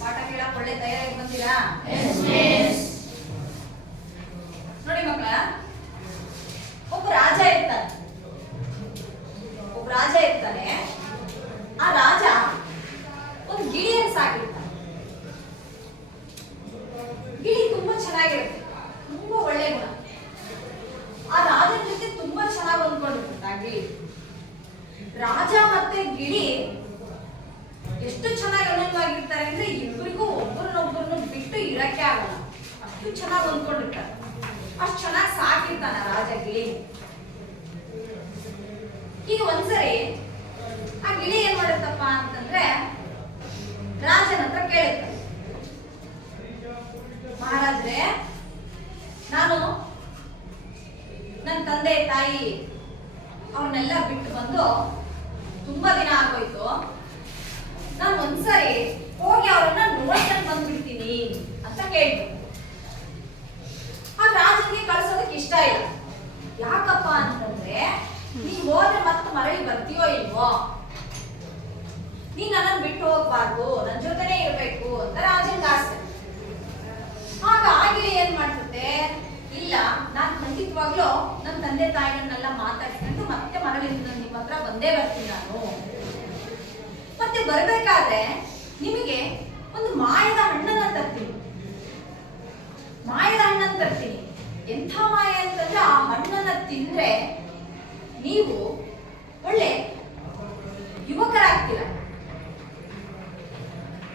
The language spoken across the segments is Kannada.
ಪಾಠ ಕೇಳಕ್ ಒಳ್ಳೆ ತಯಾರಾಗಿ ಬಂದಿರಾ? ನೋಡಿ ಮಕ್ಕಳ, ಒಬ್ಬ ರಾಜ ಇರ್ತಾನೆ. ಆ ರಾಜ ಒಂದು ಗಿಳಿಯನ್ನು ಸಾಕಿರ್ತಾನೆ. ಗಿಳಿ ತುಂಬಾ ಚೆನ್ನಾಗಿರುತ್ತೆ, ತುಂಬಾ ಒಳ್ಳೆ ಗುಣ. ಆ ರಾಜನ ಜೊತೆ ತುಂಬಾ ಚೆನ್ನಾಗಿ ಹೊಂದ್ಕೊಂಡಿರುತ್ತೆ ಆ ಗಿಳಿ. ರಾಜ ಮತ್ತೆ ಗಿಳಿ ಎಷ್ಟು ಚೆನ್ನಾಗಿ ಅನುವಾಗಿರ್ತಾರೆ ಅಂದ್ರೆ ಇಬ್ಬರಿಗೂ ಒಬ್ಬರನ್ನೊಬ್ಬರನ್ನು ಬಿಟ್ಟು ಇರಕ್ಕೆ ಆಗಲ್ಲ, ಅಷ್ಟು ಚೆನ್ನಾಗಿ ಹೊಂದ್ಕೊಂಡಿರ್ತಾರೆ. ಅಷ್ಟು ಚೆನ್ನಾಗಿ ಸಾಕಿರ್ತಾನ ರಾಜ ಗಿಳಿ. ಈಗ ಒಂದ್ಸರಿ ಆ ಗಿಳಿ ಏನ್ ಮಾಡುತ್ತಪ್ಪ ಅಂತಂದ್ರೆ ರಾಜನ ಹತ್ರ ಕೇಳುತ್ತೆ, ಮಹಾರಾಜ್ರೆ, ನಾನು ನನ್ನ ತಂದೆ ತಾಯಿ ಅವ್ರನ್ನೆಲ್ಲ ಬಿಟ್ಟು ಬಂದು ತುಂಬಾ ದಿನ ಆಗೋಯ್ತು. ನಾನು ಒಂದ್ಸರಿ ಹೋಗಿ ಅವ್ರನ್ನ ನೋಡ್ಕೊಂಡು ಬಂದ್ಬಿಡ್ತೀನಿ ಅಂತ ಕೇಳ್ತು. ಆ ರಾಜನಿಗೆ ಕಳ್ಸೋದಕ್ಕೆ ಇಷ್ಟ ಇಲ್ಲ. ಯಾಕಪ್ಪ ಅಂತಂದ್ರೆ, ನೀನ್ ಹೋದ್ರೆ ಮತ್ತೆ ಮರಳಿ ಬರ್ತೀಯೋ ಇಲ್ವೋ, ನೀನ್ ನನ್ನನ್ನು ಬಿಟ್ಟು ಹೋಗ್ಬಾರ್ದು, ನನ್ನ ಜೊತೆನೇ ಇರ್ಬೇಕು ಅಂತ ರಾಜನಿಗೆ ಆಸೆ. ಆಗ ಆಗಿಲಿ ಏನ್ ಮಾಡ್ತದೆ, ಇಲ್ಲ, ನಾನ್ ಖಂಡಿತವಾಗ್ಲೂ ನನ್ನ ತಂದೆ ತಾಯಿಗಳನ್ನೆಲ್ಲ ಮಾತಾಡ್ಕೊಂಡು ಮತ್ತೆ ಮರಳಿ ನಿಮ್ಮ ಹತ್ರ ಬಂದೇ ಬರ್ತೀನಿ. ನಾನು ಮತ್ತೆ ಬರ್ಬೇಕಾದ್ರೆ ನಿಮಗೆ ಒಂದು ಮಾಯದ ಹಣ್ಣನ್ನ ತರ್ತೀನಿ. ಎಂಥ ಮಾಯ ಅಂತಂದ್ರೆ, ಆ ಹಣ್ಣನ್ನ ತಿಂದ್ರೆ ನೀವು ಒಳ್ಳೆ ಯುವಕರಾಗ್ತೀರ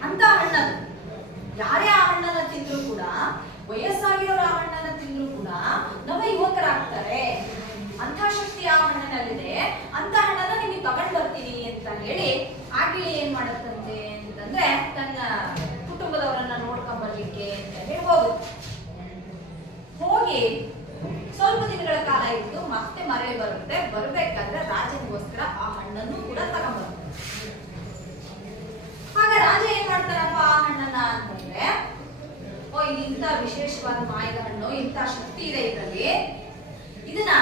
ಅಂತ ಹಣ್ಣದು. ಯಾರೇ ಆ ಹಣ್ಣನ್ನ ತಿಂದ್ರು ಕೂಡ, ವಯಸ್ಸಾಗಿರೋರು ಆ ಹಣ್ಣನ್ನ ತಿಂದ್ರು ಕೂಡ ನವ ಯುವಕರಾಗ್ತಾರೆ. ಅಂತ ಶಕ್ತಿ ಆ ಹಣ್ಣಿನಲ್ಲಿದೆ. ಅಂತ ಹಣ್ಣನ್ನ ನಿಮಗೆ ತಗೊಂಡ್ ಬರ್ತೀನಿ ಅಂತ ಹೇಳಿ ಆಗಿಲಿ ಏನ್ ಮಾಡತ್ತಂತೆ ಅಂತಂದ್ರೆ, ತನ್ನ ಕುಟುಂಬದವರನ್ನ ನೋಡ್ಕೊಂಡ್ ಬರ್ಲಿಕ್ಕೆ ಅಂತ ಹೇಳಿ ಹೋಗಿ ಸ್ವಲ್ಪ ದಿನಗಳ ಕಾಲ ಇದ್ದು ಮತ್ತೆ ಮರಳಿ ಬರುತ್ತೆ. ಬರ್ಬೇಕಾದ್ರೆ ರಾಜನಿಗೋಸ್ಕರ ಆ ಹಣ್ಣನ್ನು ಕೂಡ ತಗೊಂಡ್ಬರುತ್ತೆ. ಆಗ ರಾಜ ಏನ್ ಮಾಡ್ತಾರಪ್ಪ ಆ ಹಣ್ಣನ್ನ ಅಂತಂದ್ರೆ, ಇದು ಇಂಥ ವಿಶೇಷವಾದ ಮಾಯದ ಹಣ್ಣು, ಇಂಥ ಶಕ್ತಿ ಇದೆ ಇದರಲ್ಲಿ, ಇದನ್ನ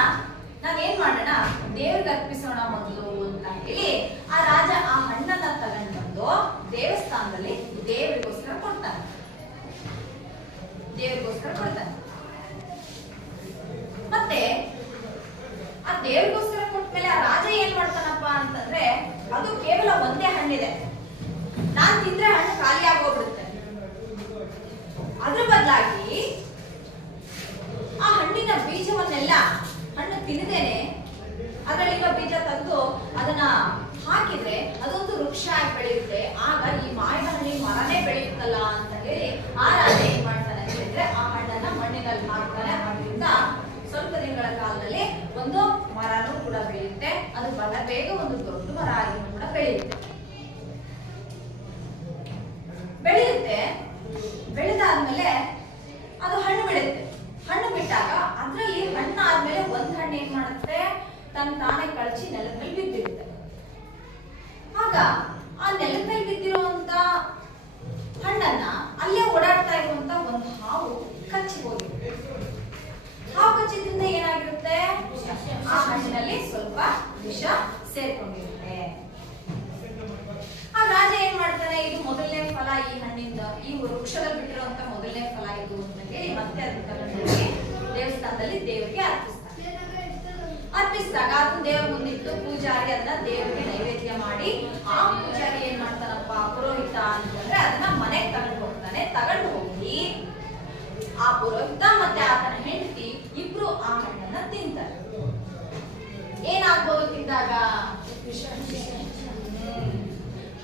ನಾವೇನ್ ಮಾಡೋಣ, ದೇವ್ರಿಗೆ ಅರ್ಪಿಸೋಣ ಮೊದಲು ಅಂತ ಹೇಳಿ ಆ ರಾಜ ಆ ಹಣ್ಣನ್ನ ತಗೊಂಡು ಬಂದು ದೇವಸ್ಥಾನದಲ್ಲಿ ದೇವರಿಗೋಸ್ಕರ ಕೊಡ್ತಾನೆ. ಮತ್ತೆ ಆ ದೇವರಿಗೋಸ್ಕರ ಕೊಟ್ಮೇಲೆ ಆ ರಾಜ ಏನ್ ಮಾಡ್ತಾನಪ್ಪ ಅಂತಂದ್ರೆ, ಅದು ಕೇವಲ ಒಂದೇ ಹಣ್ಣಿದೆ, ನಾನ್ ತಿಂದ್ರೆ ಹಣ್ಣು ಖಾಲಿ ಆಗೋಗ್ಬಿಡುತ್ತೆ. ಅದ್ರ ಬದಲಾಗಿ ಆ ಹಣ್ಣಿನ ಬೀಜವನ್ನೆಲ್ಲ, ಹಣ್ಣು ತಿನ್ನದೇನೆ ಅದರಲ್ಲಿರೋ ಬೀಜ ತಂದು ಅದನ್ನ ಹಾಕಿದ್ರೆ ಅದೊಂದು ವೃಕ್ಷ ಆಗಿ ಬೆಳೆಯುತ್ತೆ. ಆಗ ಈ ಮಾಯದ ಹಣ್ಣಿನ ಮರನೇ ಬೆಳೆಯುತ್ತಲ್ಲ ಅಂತ ಹೇಳಿ ಆ ರಾಜ ಏನ್ ಮಾಡ್ತಾನೆ ಹೇಳಿದ್ರೆ, ಆ ಹಣ್ಣನ್ನ ಮಣ್ಣಿನಲ್ಲಿ ಹಾಕ್ತಾನೆ. ಅದರಿಂದ ಸ್ವಲ್ಪ ದಿನಗಳ ಕಾಲದಲ್ಲಿ ಒಂದು ಮರನೂ ಕೂಡ ಬೆಳೆಯುತ್ತೆ. ಅದು ಬಹಳ ಬೇಗ ಒಂದು ದೊಡ್ಡ ಮರ ಆಗಿ ಕೂಡ ಬೆಳೆಯುತ್ತೆ. ಬೆಳೆದಾದ್ಮೇಲೆ ಅದು ಹಣ್ಣು ಬಿಡುತ್ತೆ. ಹಣ್ಣು ಬಿಟ್ಟಾಗ ಅದ್ರಲ್ಲಿ ಹಣ್ಣು ಆದ್ಮೇಲೆ ಒಂದ್ ಹಣ್ಣು ಏನ್ ಮಾಡುತ್ತೆ, ತಾನೇ ಕಳಚಿ ನೆಲದ ಮೇಲೆ ಬಿದ್ದಿರುತ್ತೆ. ಆಗ ಆ ನೆಲದ ಮೇಲೆ ಬಿದ್ದಿರುವಂತ ಹಣ್ಣನ್ನ ಅಲ್ಲೇ ಓಡಾಡ್ತಾ ಇರುವಂತ ಒಂದು ಹಾವು ಕಚ್ಚಿ ಹೋಗಿರುತ್ತೆ. ಹಾವು ಕಚ್ಚಿದ್ರಿಂದ ಏನಾಗಿರುತ್ತೆ, ಆ ಹಣ್ಣಿನಲ್ಲಿ ಸ್ವಲ್ಪ ವಿಷ ಸೇರ್ಕೊಂಡಿರುತ್ತೆ. ಆ ರಾಜ ಏನ್ ಮಾಡ್ತಾನೆ, ಇದು ಮೊದಲನೇ ಫಲ, ಈ ಹಣ್ಣಿಂದ, ಈ ವೃಕ್ಷದಲ್ಲಿ ಬಿಟ್ಟಿರುವಂತ ಮೊದಲನೇ ಫಲ ಇದು ಅಂತ ಹೇಳಿ ಮತ್ತೆ ಅದನ್ನ ತಗೊಂಡೋಗಿ ದೇವಸ್ಥಾನದಲ್ಲಿ ದೇವರಿಗೆ ಅರ್ಪಿಸಿದಾಗ ಅದನ್ನ ದೇವರ ಮುಂದಿಟ್ಟು ಪೂಜಾರಿ ಅದನ್ನ ದೇವರಿಗೆ ನೈವೇದ್ಯ ಮಾಡಿ, ಆ ಪೂಜಾರಿ ಏನ್ ಮಾಡ್ತಾನಪ್ಪ, ಪುರೋಹಿತ ಅಂತಂದ್ರೆ ಅದನ್ನ ಮನೆಗೆ ತಗೊಂಡು ಹೋಗಿ ಆ ಪುರೋಹಿತ ಮತ್ತೆ ಆತನ ಹೆಂಡತಿ ಇಬ್ರು ಆ ಹಣ್ಣನ್ನ ತಿಂತಾರೆ. ಏನಾಗ್ಬೋದು ತಿಂದಾಗ,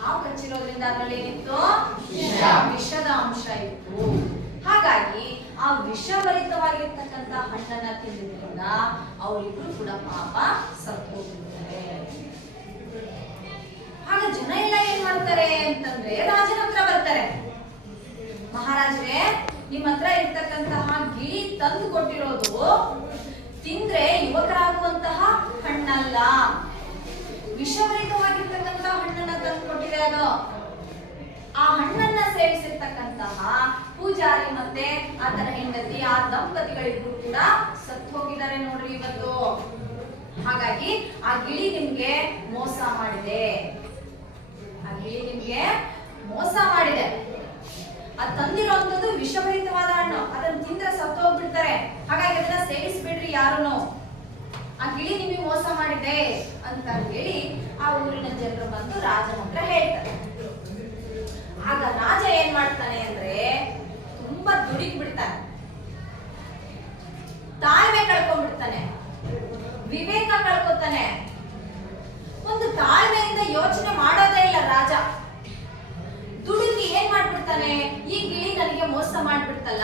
ಹಾವು ಕಚ್ಚಿರೋದ್ರಿಂದ ಅದರಲ್ಲಿ ಏನಿತ್ತು, ವಿಷದ ಅಂಶ ಇತ್ತು. ಹಾಗಾಗಿ ಆ ವಿಷಭರಿತವಾಗಿರ್ತಕ್ಕಂಥ ಹಣ್ಣನ್ನ ತಿಂದಿದ್ರಿಂದ ಅವರಿಬ್ರು ಕೂಡ ಪಾಪ ಸತ್ತು ಹೋಗಿರ್ತಾರೆ. ಆಗ ಜನ ಎಲ್ಲ ಏನ್ ಮಾಡ್ತಾರೆ ಅಂತಂದ್ರೆ, ರಾಜನ ಹತ್ರ ಬರ್ತಾರೆ, ಮಹಾರಾಜರೇ, ನಿಮ್ಮ ಹತ್ರ ಇರ್ತಕ್ಕಂತಹ ಗಿಳಿ ತಂದು ಕೊಟ್ಟಿರೋದು ತಿಂದ್ರೆ ಯುವಕರಾಗುವಂತಹ ಹಣ್ಣಲ್ಲ, ವಿಷಭರಿತವಾಗಿರ್ತಕ್ಕಂಥ ಹಣ್ಣನ್ನ ತಂದು ಕೊಟ್ಟಿದೆ. ಅದು ಆ ಹಣ್ಣನ್ನ ಸೇವಿಸಿರ್ತಕ್ಕಂತಹ ಪೂಜಾರಿ ಮತ್ತೆ ಆತನ ಹೆಂಡತಿ, ಆ ದಂಪತಿಗಳಿಬ್ರು ಕೂಡ ಸತ್ತು ಹೋಗಿದ್ದಾರೆ ನೋಡ್ರಿ ಇವತ್ತು. ಹಾಗಾಗಿ ಆ ಗಿಳಿ ನಿಮ್ಗೆ ಮೋಸ ಮಾಡಿದೆ, ಆ ಗಿಳಿ ನಿಮ್ಗೆ ಮೋಸ ಮಾಡಿದೆ. ಅದು ತಂದಿರುವಂತದ್ದು ವಿಷಭರಿತವಾದ ಹಣ್ಣು, ಅದನ್ನ ತಿಂದ್ರೆ ಸತ್ತು ಹೋಗ್ಬಿಡ್ತಾರೆ, ಹಾಗಾಗಿ ಅದನ್ನ ಸೇವಿಸ್ಬಿಡ್ರಿ ಯಾರುನು. ಆ ಗಿಳಿ ನಿಮಗೆ ಮೋಸ ಮಾಡಿದೆ ಅಂತ ಹೇಳಿ ಆ ಊರಿನ ಜನರು ಬಂದು ರಾಜನ ಹತ್ರ ಹೇಳ್ತಾರೆ. ಆಗ ರಾಜ ಏನ್ ಮಾಡ್ತಾನೆ ಅಂದ್ರೆ ತುಂಬಾ ದುಡಿಕ್ ಬಿಡ್ತಾನೆ, ತಾಳ್ಮೆ ಕಳ್ಕೊಂಡ್ಬಿಡ್ತಾನೆ, ವಿವೇಕ ಕಳ್ಕೊತಾನೆ. ಒಂದು ತಾಳ್ಮೆಯಿಂದ ಯೋಚನೆ ಮಾಡೋದೇ ಇಲ್ಲ ರಾಜ. ದುಡುಕಿ ಏನ್ ಮಾಡ್ಬಿಡ್ತಾನೆ, ಈ ಗಿಳಿ ನನಗೆ ಮೋಸ ಮಾಡ್ಬಿಡ್ತಲ್ಲ,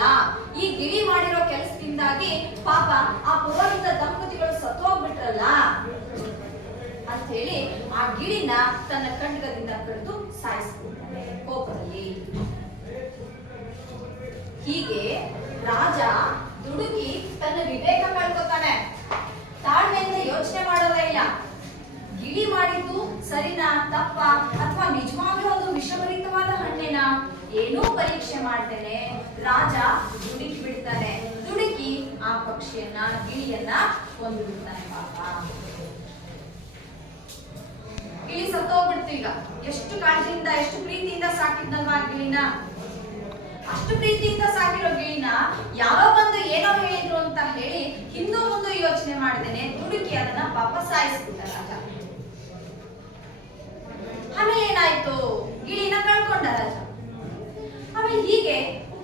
ಈ ಗಿಳಿ ಮಾಡಿರೋ ಕೆಲಸದಿಂದಾಗಿ ಪಾಪ ಆ ಪುರೋಹಿತ ದಂಪತಿಗಳು ಸತ್ತೋಗ್ಬಿಟ್ರಲ್ಲ ಅಂತ ಹೇಳಿ ಆ ಗಿಳಿನ ತನ್ನ ಖಂಡಗದಿಂದ ಕಡಿದು ಸಾಯಿಸ್ಬಿಡ್ತಾನೆ ಕೋಪದಲ್ಲಿ. ಹೀಗೆ ರಾಜ ದುಡುಕಿ ತನ್ನ ವಿವೇಕ ಕಳ್ಕೊತಾನೆ, ತಾಳ್ಮೆಯಿಂದ ಯೋಚನೆ ಮಾಡೋದೇ ಇಲ್ಲ. ಗಿಳಿ ಮಾಡಿದ್ದು ಸರಿನಾ ತಪ್ಪ ಅಥವಾ ನಿಜವಾಗ್ಲೂ ಒಂದು ವಿಷಭರಿತವಾದ ಹಣ್ಣಿನ ಏನೂ ಪರೀಕ್ಷೆ ಮಾಡ್ತೇನೆ ರಾಜ ದುಡುಕಿ ಬಿಡ್ತಾನೆ. ದುಡುಕಿ ಆ ಪಕ್ಷಿಯನ್ನ ಗಿಳಿಯನ್ನ ಕೊಂದು ಬಿಡ್ತಾನೆ. ಪಾಪ ಗಿಳಿ ಸತ್ತೋಗ್ಬಿಡ್ತು. ಈಗ ಎಷ್ಟು ಕಾಳಜಿಯಿಂದ ಎಷ್ಟು ಪ್ರೀತಿಯಿಂದ ಸಾಕಿದ್ನಲ್ವಾ ಗಿಳಿನ, ಅಷ್ಟು ಪ್ರೀತಿಯಿಂದ ಸಾಕಿರೋ ಗಿಳಿನ ಯಾರೋ ಬಂದು ಏನೋ ಹೇಳಿದ್ರು ಅಂತ ಹೇಳಿ ಹಿಂದೂ ಮುಂದೆ ಯೋಚನೆ ಮಾಡಿದ್ದೇನೆ ದುಡುಕಿ ಅದನ್ನ ಪಾಪ ಸಾಯಿಸ್ಬಿಟ್ಟ ರಾಜ. ಆಮೇಲೆ ಏನಾಯ್ತು, ಗಿಳಿನ ಕಳ್ಕೊಂಡ ರಾಜ. ಆಮೇಲೆ ಹೀಗೆ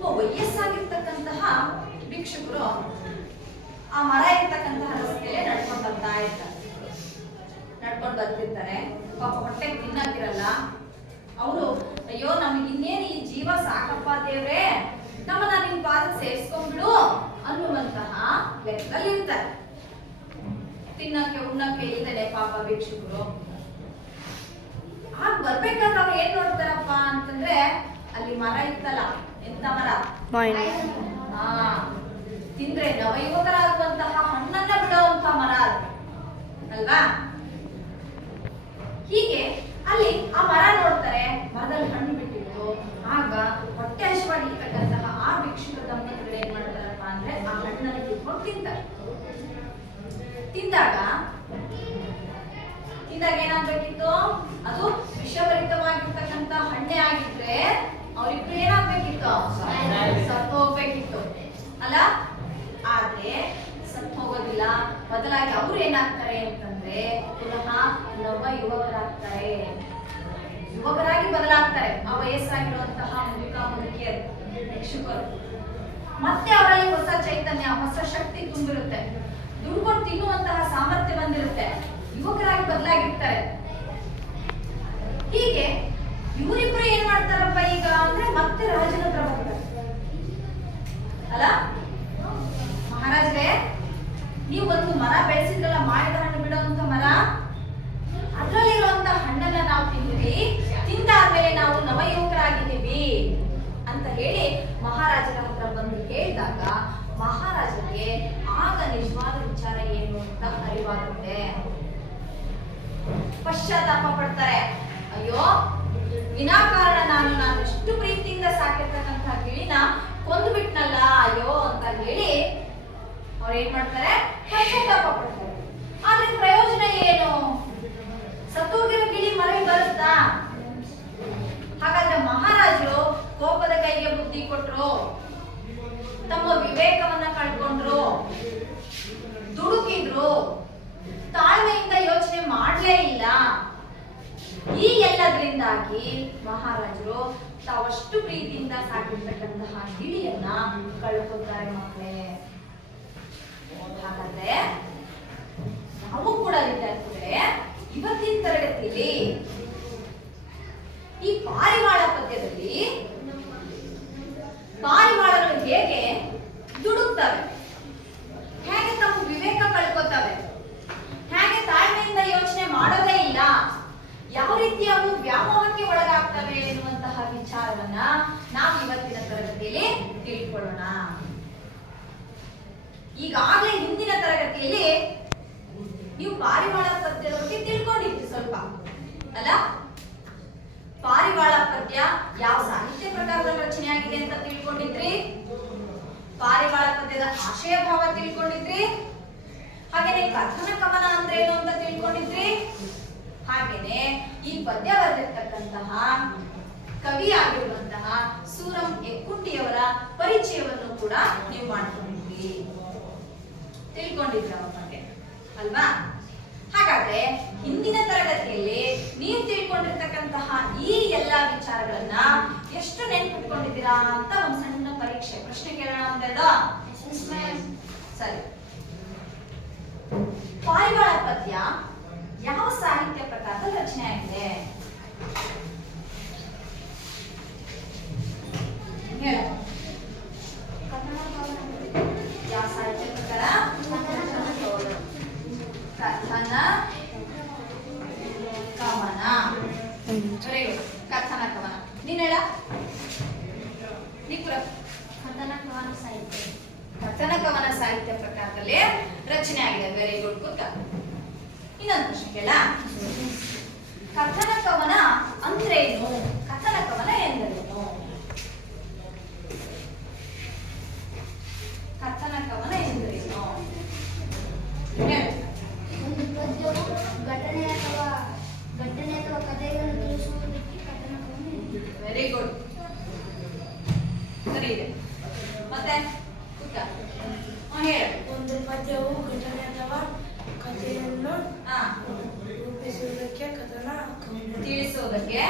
ಒಬ್ಬ ವಯಸ್ಸಾಗಿರ್ತಕ್ಕಂತಹ ಭಿಕ್ಷುಕರು ಆ ಮರ ಇರ್ತಕ್ಕಂತಹ ರಸ್ತೆಯಲ್ಲೇ ನಡ್ಕೊಂಡು ಬರ್ತಿರ್ತಾರೆ. ಪಾಪ ಹೊಟ್ಟೆಗೆ ತಿನ್ನಕ್ಕಿರಲ್ಲ. ಅವರು ಅಯ್ಯೋ ನಮ್ಗೆ ಇನ್ನೇನು ಈ ಜೀವ ಸಾಕಪ್ಪ ದೇವ್ರೆ, ನಮ್ಮನ್ನ ನಿಮ್ ಪಾದಕ್ಕೆ ಸೇರಿಸ್ಕೊಂಡ್ಬಿಡು ಅನ್ನುವಂತಹ ಲೆಕ್ಕದಲ್ಲಿ ಇರ್ತಾರೆ. ತಿನ್ನಕ್ಕೆ ಉಣ್ಣಕ್ಕೆ ಇಲ್ದೇನೆ ಪಾಪ ಭಿಕ್ಷುಕರು. ಆಗ ಬರ್ಬೇಕಾದ್ರೆ ಅವ್ರು ಏನ್ ನೋಡ್ತಾರಪ್ಪ ಅಂತಂದ್ರೆ ಅಲ್ಲಿ ಮರ ಇತ್ತಲ್ಲ, ಎಂತ ಮರ, ತಿಂದ್ರೆ ನವಯುವಕರಾಗುವಂತಹ ಹಣ್ಣನ್ನ ಬಿಡುವಂತಹ ಮರ ಅಲ್ವಾ. ಹೀಗೆ ಅಲ್ಲಿ ಆ ಮರ ನೋಡ್ತಾರೆ, ಮರದಲ್ಲಿ ಹಣ್ಣು ಬಿಟ್ಟಿತ್ತು. ಆಗ ಹೊಟ್ಟೆ ಹಸಿವಾಗಿರ್ತಕ್ಕಂತಹ ಆ ಭಿಕ್ಷುಕ ದಂಪತಿಗಳು ಏನ್ ಮಾಡ್ತಾರಪ್ಪ ಅಂದ್ರೆ ಆ ಹಣ್ಣನ್ನು ಕಿತ್ಕೊಂಡು ತಿಂತಾರೆ. ತಿಂದಾಗ ಏನಾಗ್ಬೇಕಿತ್ತು, ಅದು ವಿಷಭರಿತವಾಗಿರ್ತಕ್ಕಂಥ ಹಣ್ಣೆ ಆಗಿದ್ರೆ ಅವ್ರಿಬ್ರು ಏನಾಗ್ಬೇಕಿತ್ತು, ಸತ್ತು ಹೋಗ್ಬೇಕಿತ್ತು ಅಲ್ಲ. ಆದ್ರೆ ಸತ್ತು ಹೋಗೋದಿಲ್ಲ, ಬದಲಾಗಿ ಅವ್ರು ಏನಾಗ್ತಾರೆ ಅಂತಂದ್ರೆ ಪುನಃ ನವ ಯುವಕರಾಗ್ತಾರೆ, ಯುವಕರಾಗಿ ಬದಲಾಗ್ತಾರೆ. ಆ ವಯಸ್ಸಾಗಿರುವಂತಹ ಮುದುಕಿಯರು ಭಿಕ್ಷುಕರು ಮತ್ತೆ ಅವರಲ್ಲಿ ಹೊಸ ಚೈತನ್ಯ, ಹೊಸ ಶಕ್ತಿ ತುಂಬಿರುತ್ತೆ, ದುಡ್ಕೊಂಡು ತಿನ್ನುವಂತಹ ಸಾಮರ್ಥ್ಯ ಬಂದಿರುತ್ತೆ, ಯುವಕರಾಗಿ ಬದಲಾಗಿರ್ತಾರೆ. ಹೀಗೆ ಇವರಿಬ್ರು ಏನ್ ಮಾಡ್ತಾರಪ್ಪ ಈಗ ಅಂದ್ರೆ ಮತ್ತೆ ರಾಜನ ಹತ್ರ ಬರ್ತಾರೆ. ಅಲ್ಲ ಮಹಾರಾಜರೇ, ನೀವು ಒಂದು ಮರ ಬೆಳೆಸಿದ್ರಲ್ಲ, ಮಾಡಿದ ಹಣ್ಣು ಬಿಡುವಂತ ಮರ, ಅದ್ರಲ್ಲಿರುವಂತ ಹಣ್ಣನ್ನ ನಾವು ತಿಂದ್ವಿ, ತಿಂದಾದ್ಮೇಲೆ ನಾವು ನವಯುವಕರಾಗಿದ್ದೀವಿ ಅಂತ ಹೇಳಿ ಮಹಾರಾಜರ ಹತ್ರ ಬಂದು ಹೇಳಿದಾಗ ಮಹಾರಾಜರಿಗೆ ಆಗ ನಿಜವಾದ ವಿಚಾರ ಏನು ಅಂತ ಅರಿವಾಗುತ್ತೆ. ಪಶ್ಚಾತ್ತಾಪ ಪಡ್ತಾರೆ. ಅಯ್ಯೋ ವಿನಾಕಾರಣ ನಾನು ಎಷ್ಟು ಪ್ರೀತಿಯಿಂದ ಸಾಕಿರ್ತಕ್ಕಂತಹ ಗಿಳಿನ ಕೊಂದು ಬಿಟ್ನಲ್ಲ ಅಯ್ಯೋ ಅಂತ ಹೇಳಿ ಅವ್ರು ಏನ್ ಮಾಡ್ತಾರೆ, ಪಶ್ಚಾತ್ತಾಪ ಪಡ್ತಾರೆ. ಆದ್ರೆ ಪ್ರಯೋಜನ ಏನು, ಸತ್ತೋಗಿರೋ ಗಿಳಿ ಮರಳಿ ಬರುತ್ತಾ? ಹಾಗಾದ್ರೆ ಮಹಾರಾಜರು ಕೋಪದ ಕೈಗೆ ಬುದ್ಧಿ ಕೊಟ್ರು, ತಮ್ಮ ವಿವೇಕವನ್ನ ಕಳ್ಕೊಂಡ್ರು, ದುಡುಕಿದ್ರು, ತಾಳ್ಮೆಯಿಂದ ಯೋಚನೆ ಮಾಡ್ಲೇ ಇಲ್ಲ. ಈ ಎಲ್ಲದರಿಂದಾಗಿ ಮಹಾರಾಜರು ತಾವಷ್ಟು ಪ್ರೀತಿಯಿಂದ ಸಾಕಿರ್ತಕ್ಕಂತಹ ಗಿಳಿಯನ್ನ ಕಳ್ಕೊತಾರೆ ಮಕ್ಕಳೇ. ಹಾಗಾದ್ರೆ ನಾವು ಕೂಡ ವಿದ್ಯಾರ್ಥಿಗಳೇ ಇವತ್ತಿನ ತರಗತಿಯಲ್ಲಿ ಈ ಪಾರಿವಾಳ ಪದ್ಯದಲ್ಲಿ ಪಾರಿವಾಳಗಳು ಹೇಗೆ ದುಡುಕ್ತವೆ, ಹೇಗೆ ತಮ್ಮ ವಿವೇಕ ಕಳ್ಕೊತವೆ, ಹೇಗೆ ತಾಳ್ಮೆಯಿಂದ ಯೋಚನೆ ಮಾಡೋದೇ ಇಲ್ಲ, ಯಾವ ರೀತಿ ಅವು ವ್ಯಾಮೋಹಕ್ಕೆ ಒಳಗಾಗ್ತವೆ ಎನ್ನುವಂತಹ ವಿಚಾರವನ್ನ ನಾವು ಇವತ್ತಿನ ತರಗತಿಯಲ್ಲಿ ತಿಳ್ಕೊಳ್ಳೋಣ. ಈಗಾಗಲೇ ಹಿಂದಿನ ತರಗತಿಯಲ್ಲಿ ನೀವು ಪಾರಿವಾಳ ಪದ್ಯದ ಬಗ್ಗೆ ತಿಳ್ಕೊಂಡಿದ್ರಿ ಸ್ವಲ್ಪ ಅಲ್ಲ. ಪಾರಿವಾಳ ಪದ್ಯ ಯಾವ ಸಾಹಿತ್ಯ ಪ್ರಕಾರದಲ್ಲಿ ರಚನೆ ಆಗಿದೆ ಅಂತ ತಿಳ್ಕೊಂಡಿದ್ರಿ, ಪಾರಿವಾಳ ಪದ್ಯದ ಆಶಯ ಭಾವ ತಿಳ್ಕೊಂಡಿದ್ರಿ, ಹಾಗೇನೆ ಕಥನ ಕವನ ಅಂದ್ರೆ ಏನು ಅಂತ ತಿಳ್ಕೊಂಡಿದ್ರಿ, ಹಾಗೇನೆ ಈ ಪದ್ಯ ಬರೆದಿರ್ತಕ್ಕಂತಹ ಕವಿಯಾಗಿರುವಂತಹ ಸೂರಂ ಹೆಕ್ಕುಂಟಿಯವರ ಪರಿಚಯವನ್ನು ಕೂಡ ನೀವು ಮಾಡ್ಕೊಂಡಿದ್ರಿ, ತಿಳ್ಕೊಂಡಿದ್ರ ಅವ್ರ ಬಗ್ಗೆ ಅಲ್ವಾ? ಹಾಗಾದ್ರೆ ಹಿಂದಿನ ತರಗತಿಯಲ್ಲಿ ನೀವು ತಿಳ್ಕೊಂಡಿರ್ತಕ್ಕಂತಹ ಈ ಎಲ್ಲಾ ವಿಚಾರಗಳನ್ನ ಎಷ್ಟು ನೆನ್ಪಿಟ್ಕೊಂಡಿದ್ದೀರಾ ಅಂತ ಒಂದು ಸಣ್ಣ ಪರೀಕ್ಷೆ ಪ್ರಶ್ನೆ ಕೇಳೋಣ ಅಂತ ಹೇಳೋ. ಸರಿ, ಪಾರಿವಾಳ ಪದ್ಯ ಯಾವ ಸಾಹಿತ್ಯ ಪ್ರಕಾರದ ರಚನೆ ಆಗಿದೆ ಹೇಳ. ಯಾವ ಸಾಹಿತ್ಯ ಪ್ರಕಾರ? ಕಥನ ಕವನ. ವೆರಿ ಗುಡ್, ಕಥನ ಕವನ. ನೀನ್ ಹೇಳ ನಿಪುರ. ಕಥನ ಕವನ ಸಾಹಿತ್ಯ. ಕಥನ ಕವನ ಸಾಹಿತ್ಯ ಪ್ರಕಾರದಲ್ಲಿ ರಚನೆ ಆಗಿದೆ. ವೆರಿ ಗುಡ್, ಕೂತ್ಕ. ಇನ್ನೊಂದು ಪ್ರಶ್ನೆ ಕೇಳ. ಕಥನ ಕವನ ಅಂದ್ರೇನು? ಕಥನ ಕವನ ಎಂದರೇನು? ಕಥನ ಕವನ ಎಂದರೇನು? ಒಂದು ಪದ್ಯವು ಘಟನೆ ಅಥವಾ ಕಥೆಗಳನ್ನು ತಿಳಿಸುವುದಕ್ಕೆ ಕಥನ ಕವನ. ವೆರಿ ಗುಡ್, ಸರಿ ಇದೆ. ಮತ್ತೆ ಹೇಳು. ಒಂದು ಪದ್ಯವು ಘಟನೆ ಅಥವಾ ಕಥೆಯನ್ನು ರೂಪಿಸುವುದಕ್ಕೆ ಕಥನ ಕವನ, ತಿಳಿಸುವುದಕ್ಕೆ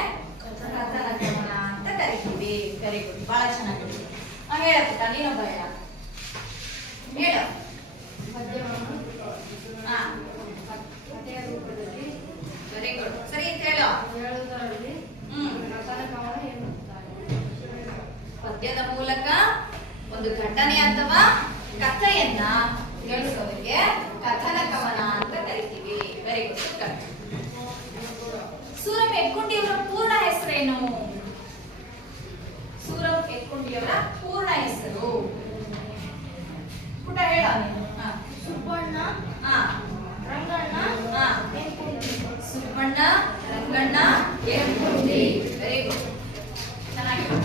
ಕಥನ ಕವನ ಅಂತ ಕರಿತೀವಿ. ವೆರಿ ಗುಡ್, ಬಹಳ ಚೆನ್ನಾಗಿದೆ. ಹೇಳಪ್ಪ, ನೀನೊಬ್ಬ ಹೇಳ. ಹೇಳು. ಪದ್ಯವನ್ನು ಕಥೆಯ ರೂಪದಲ್ಲಿ. ವೆರಿ ಗುಡ್, ಸರಿ ಅಂತ ಹೇಳು. ಹೇಳುವುದರಲ್ಲಿ ಕಥನ ಕವನ ಎನ್ನುತ್ತಾರೆ. ಪದ್ಯದ ಮೂಲಕ ಒಂದು ಘಟನೆ ಅಥವಾ ಕಥೆಯನ್ನ ತಿಳಿಸೋದಕ್ಕೆ ಕಥನ ಕವನ ಅಂತ ಕರಿತೀವಿ. Very good. ಸೂರಂ ಹೆಕ್ಕುಂಟಿಯವರ ಪೂರ್ಣ ಹೆಸರೇನು? ಸೂರಂ ಹೆಕ್ಕುಂಟಿಯವರ ಪೂರ್ಣ ಹೆಸರು ಪುಟ ಹೇಳ. ಸುಬ್ಬಣ್ಣ ರಂಗಣ್ಣ ಹೆಕ್ಕುಂಟಿ. ಸುಬ್ಬಣ್ಣ ರಂಗಣ್ಣ ಹೆಕ್ಕುಂಟಿ. ವೆರಿ ಗುಡ್, ಚೆನ್ನಾಗಿದೆ.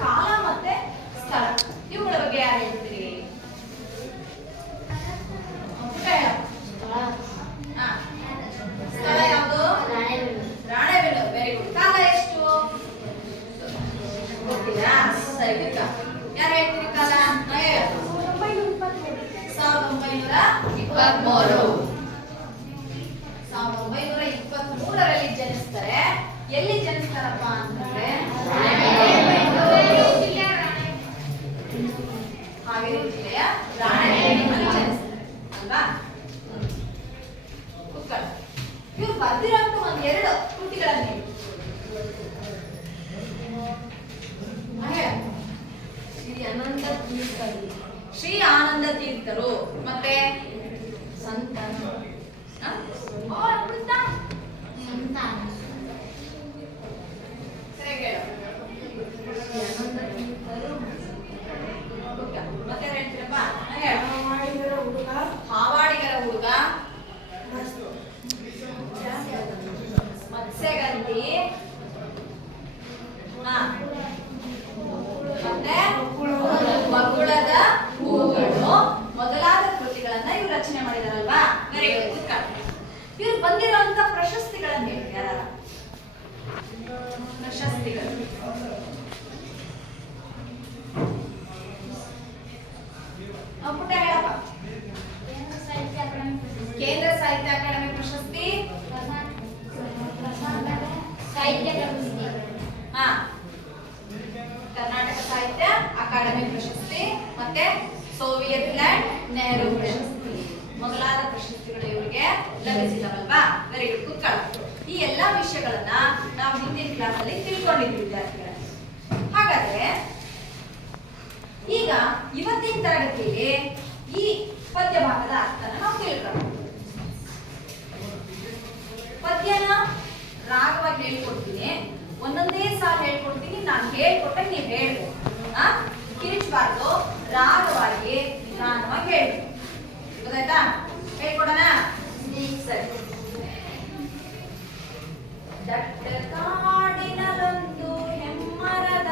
ಕಾಲ ಮತ್ತೆ ಸ್ಥಳ, ಇವುಗಳ ಬಗ್ಗೆ ಯಾರು ಹೇಳ್ತೀರಿ? ಸ್ಥಳ ಯಾವುದು? ರಾಣೆಬೆನ್ನೂರು. Very good. ಕಾಲ ಎಷ್ಟು ಗೊತ್ತಿಲ್ಲ? ಸರಿ, ಯಾರು ಹೇಳ್ತೀರಿ ಕಾಲ? 1923. 1923ರಲ್ಲಿ ಜನಿಸ್ತಾರೆ. ಎಲ್ಲಿ ಜನಿಸ್ತಾರಪ್ಪ ಅಂತಂದ್ರೆ ಹಾವೇರಿ ಜಿಲ್ಲೆಯ ರಾಣೆಬೆನ್ನೂರಲ್ಲಿ ಜನಿಸ್ತಾರೆ ಅಲ್ವಾ? ಇವ್ರು ಬರ್ದಿರೋಂಥ ಒಂದೆರಡು ಕೃತಿಗಳನ್ನು ಶ್ರೀ ಆನಂದ ತೀರ್ಥರು ಮತ್ತೆ ಸಂತಾನ. ಸರಿ ಹೇಳು. ಮತ್ತೆ ಹೇಳ್ತೀರಪ್ಪ? ಹಾವಾಡಿಗರ ಹುಡುಗ, ಮತ್ಸ್ಯಗಂಧಿ, ಮತ್ತೆ ಬಗುಳದ ಹೂಗಳು ಮೊದಲಾದ ಕೃತಿಗಳನ್ನ ಇವ್ರು ರಚನೆ ಮಾಡಿದಾರಲ್ವಾ? Very good. ಇವ್ರು ಬಂದಿರುವಂತ ಪ್ರಶಸ್ತಿಗಳನ್ನ ಹೇಳಿ. ಯಾರ ಪ್ರಶಸ್ತಿಗಳು? ಪುಟ್ಟ ಹೇಳಪ್ಪ. ಕೇಂದ್ರ ಸಾಹಿತ್ಯ ಅಕಾಡೆಮಿ ಪ್ರಶಸ್ತಿ, ಸಾಹಿತ್ಯ ಪ್ರಶಸ್ತಿ, ಕರ್ನಾಟಕ ಸಾಹಿತ್ಯ ಅಕಾಡೆಮಿ ಪ್ರಶಸ್ತಿ, ಮತ್ತೆ ಸೋವಿಯತ್ ಲ್ಯಾಂಡ್ ನೆಹರು ಪ್ರಶಸ್ತಿ ಮೊದಲಾದ ಪ್ರಶಸ್ತಿಗಳು ಇವರಿಗೆ ಲಭಿಸಿದವಲ್ವಾ? Very good, ಕೂತ್ಕೊಳ್ಳ. ಈ ಎಲ್ಲಾ ವಿಷಯಗಳನ್ನ ನಾವು ಹಿಂದಿನ ಕ್ಲಾಸ್ ಅಲ್ಲಿ ತಿಳ್ಕೊಂಡಿದ್ವಿ ವಿದ್ಯಾರ್ಥಿಗಳೇ. ಹಾಗಾದ್ರೆ ಈಗ ಇವತ್ತಿನ ತರಗತಿಯಲ್ಲಿ ಈ ಪದ್ಯ ಭಾಗದ ಅರ್ಥನ ನಾವು ತಿಳ್ಕೊಳ್ಳೋಣ. ಪದ್ಯನ ರಾಗವಾಗಿ ಹೇಳ್ಕೊಡ್ತೀನಿ, ಒಂದೊಂದೇ ಸಾಲ ಹೇಳ್ಕೊಡ್ತೀನಿ. ನಾನು ಹೇಳ್ಕೊಟ್ಟಾಗ ನೀವು ಹೇಳ್ಬೇಕು, ಕಿರಿಚಬಾರ್ದು. ರಾಗವಾಗಿ ನಿಧಾನವಾಗಿ ಹೇಳ್ಬೇಕು. ಗೊತ್ತಾಯ್ತಾ? ಹೇಳ್ಕೊಡೋಣ? ಸರಿ. ದಟ್ಟ ಕಾಡಿನಲ್ಲೊಂದು ಹೆಮ್ಮರದ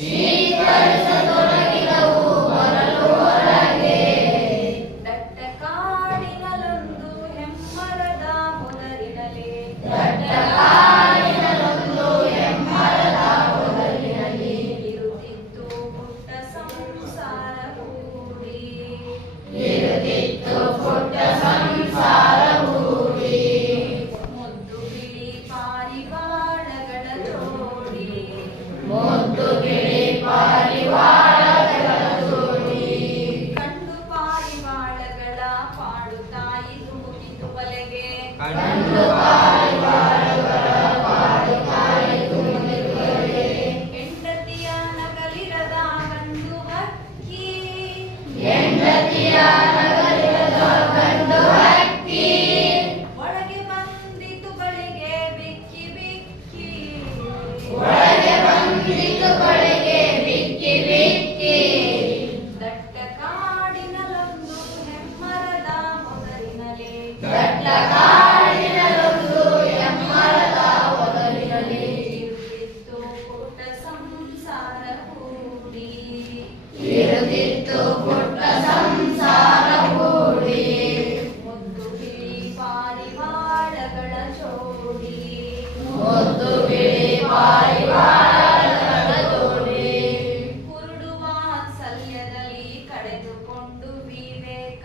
ಶೀತರಿಸತೊಡಗಿದವು ಬರಲು ಹೊರಗೆ ದಟ್ಟ ಕಾಡಿನಲೊಂದು ಹೆಮ್ಮರದ ಹೊದರಿನಲಿ ಇರುತ್ತಿತ್ತು ಪುಟ್ಟ ಸಂಸಾರ ಕೂಡಿ ಮುದ್ದು ಬಿಳಿ ಪಾರಿವಾಳಗಳ ಜೋಡಿ ಕಂಡು ಪಾರಿವಾಳಗಳ ಪಾಡುತ್ತಾಯಿ ತೂಗಿತು ಬಲೆಗೆ ಹೆಂಡತಿಯ ನಗಲಿರದ ಗಂಡು ಹಕ್ಕಿ ಒಳಗೆ ಬಂದಿತು ಬಳಿಗೆ ಬಿಕ್ಕಿ ಬಿಕ್ಕಿ ದಟ್ಟ ಕಾಡಿನಲೊಂದು ಹೆಮ್ಮರದ ಹೊದರಿನಲಿ ಇರುತ್ತಿತ್ತು ಪುಟ್ಟ ಸಂಸಾರ ಕೂಡಿ ಮುದ್ದು ಬಿಳಿ ಪಾರಿವಾಳಗಳ ಜೋಡಿ ಕುರುಡು ವಾತ್ಸಲ್ಯದಲ್ಲಿ ಕಳೆದುಕೊಂಡು ವಿವೇಕ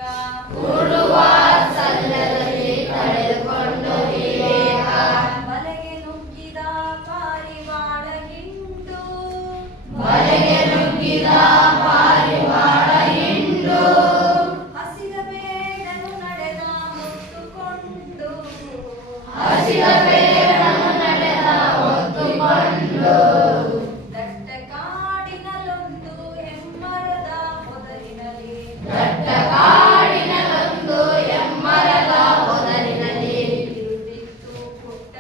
ಬಲೆಗೆ ನುಗ್ಗಿದ ಪಾರಿವಾಳ ಹಿಂಡು ಹಸಿದ ಬೇಡನು ನಡೆದ ಹೊತ್ತುಕೊಂಡು ದಟ್ಟ ಕಾಡಿನಲೊಂದು ಹೆಮ್ಮರದ ಹೊದರಿನಲಿ ಇರುತ್ತಿತ್ತು ಪುಟ್ಟ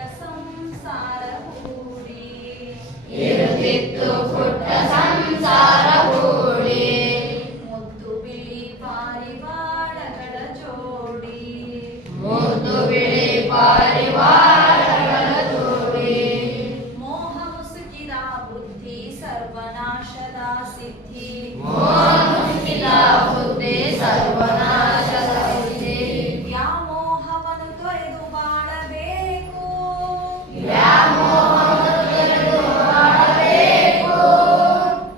ಸಂಸಾರ ಕೂಡಿ ಮುದ್ದು ಬಿಳಿ ಪಾರಿವಾಳಗಳ ಜೋಡಿ ಮೋಹ ಮುಸುಕಿದ ಬುದ್ಧಿ ಸರ್ವನಾಶದ ಸಿದ್ಧಿ ವ್ಯಾಮೋಹವನ್ನು ತೊರೆದು ಬಾಳಬೇಕು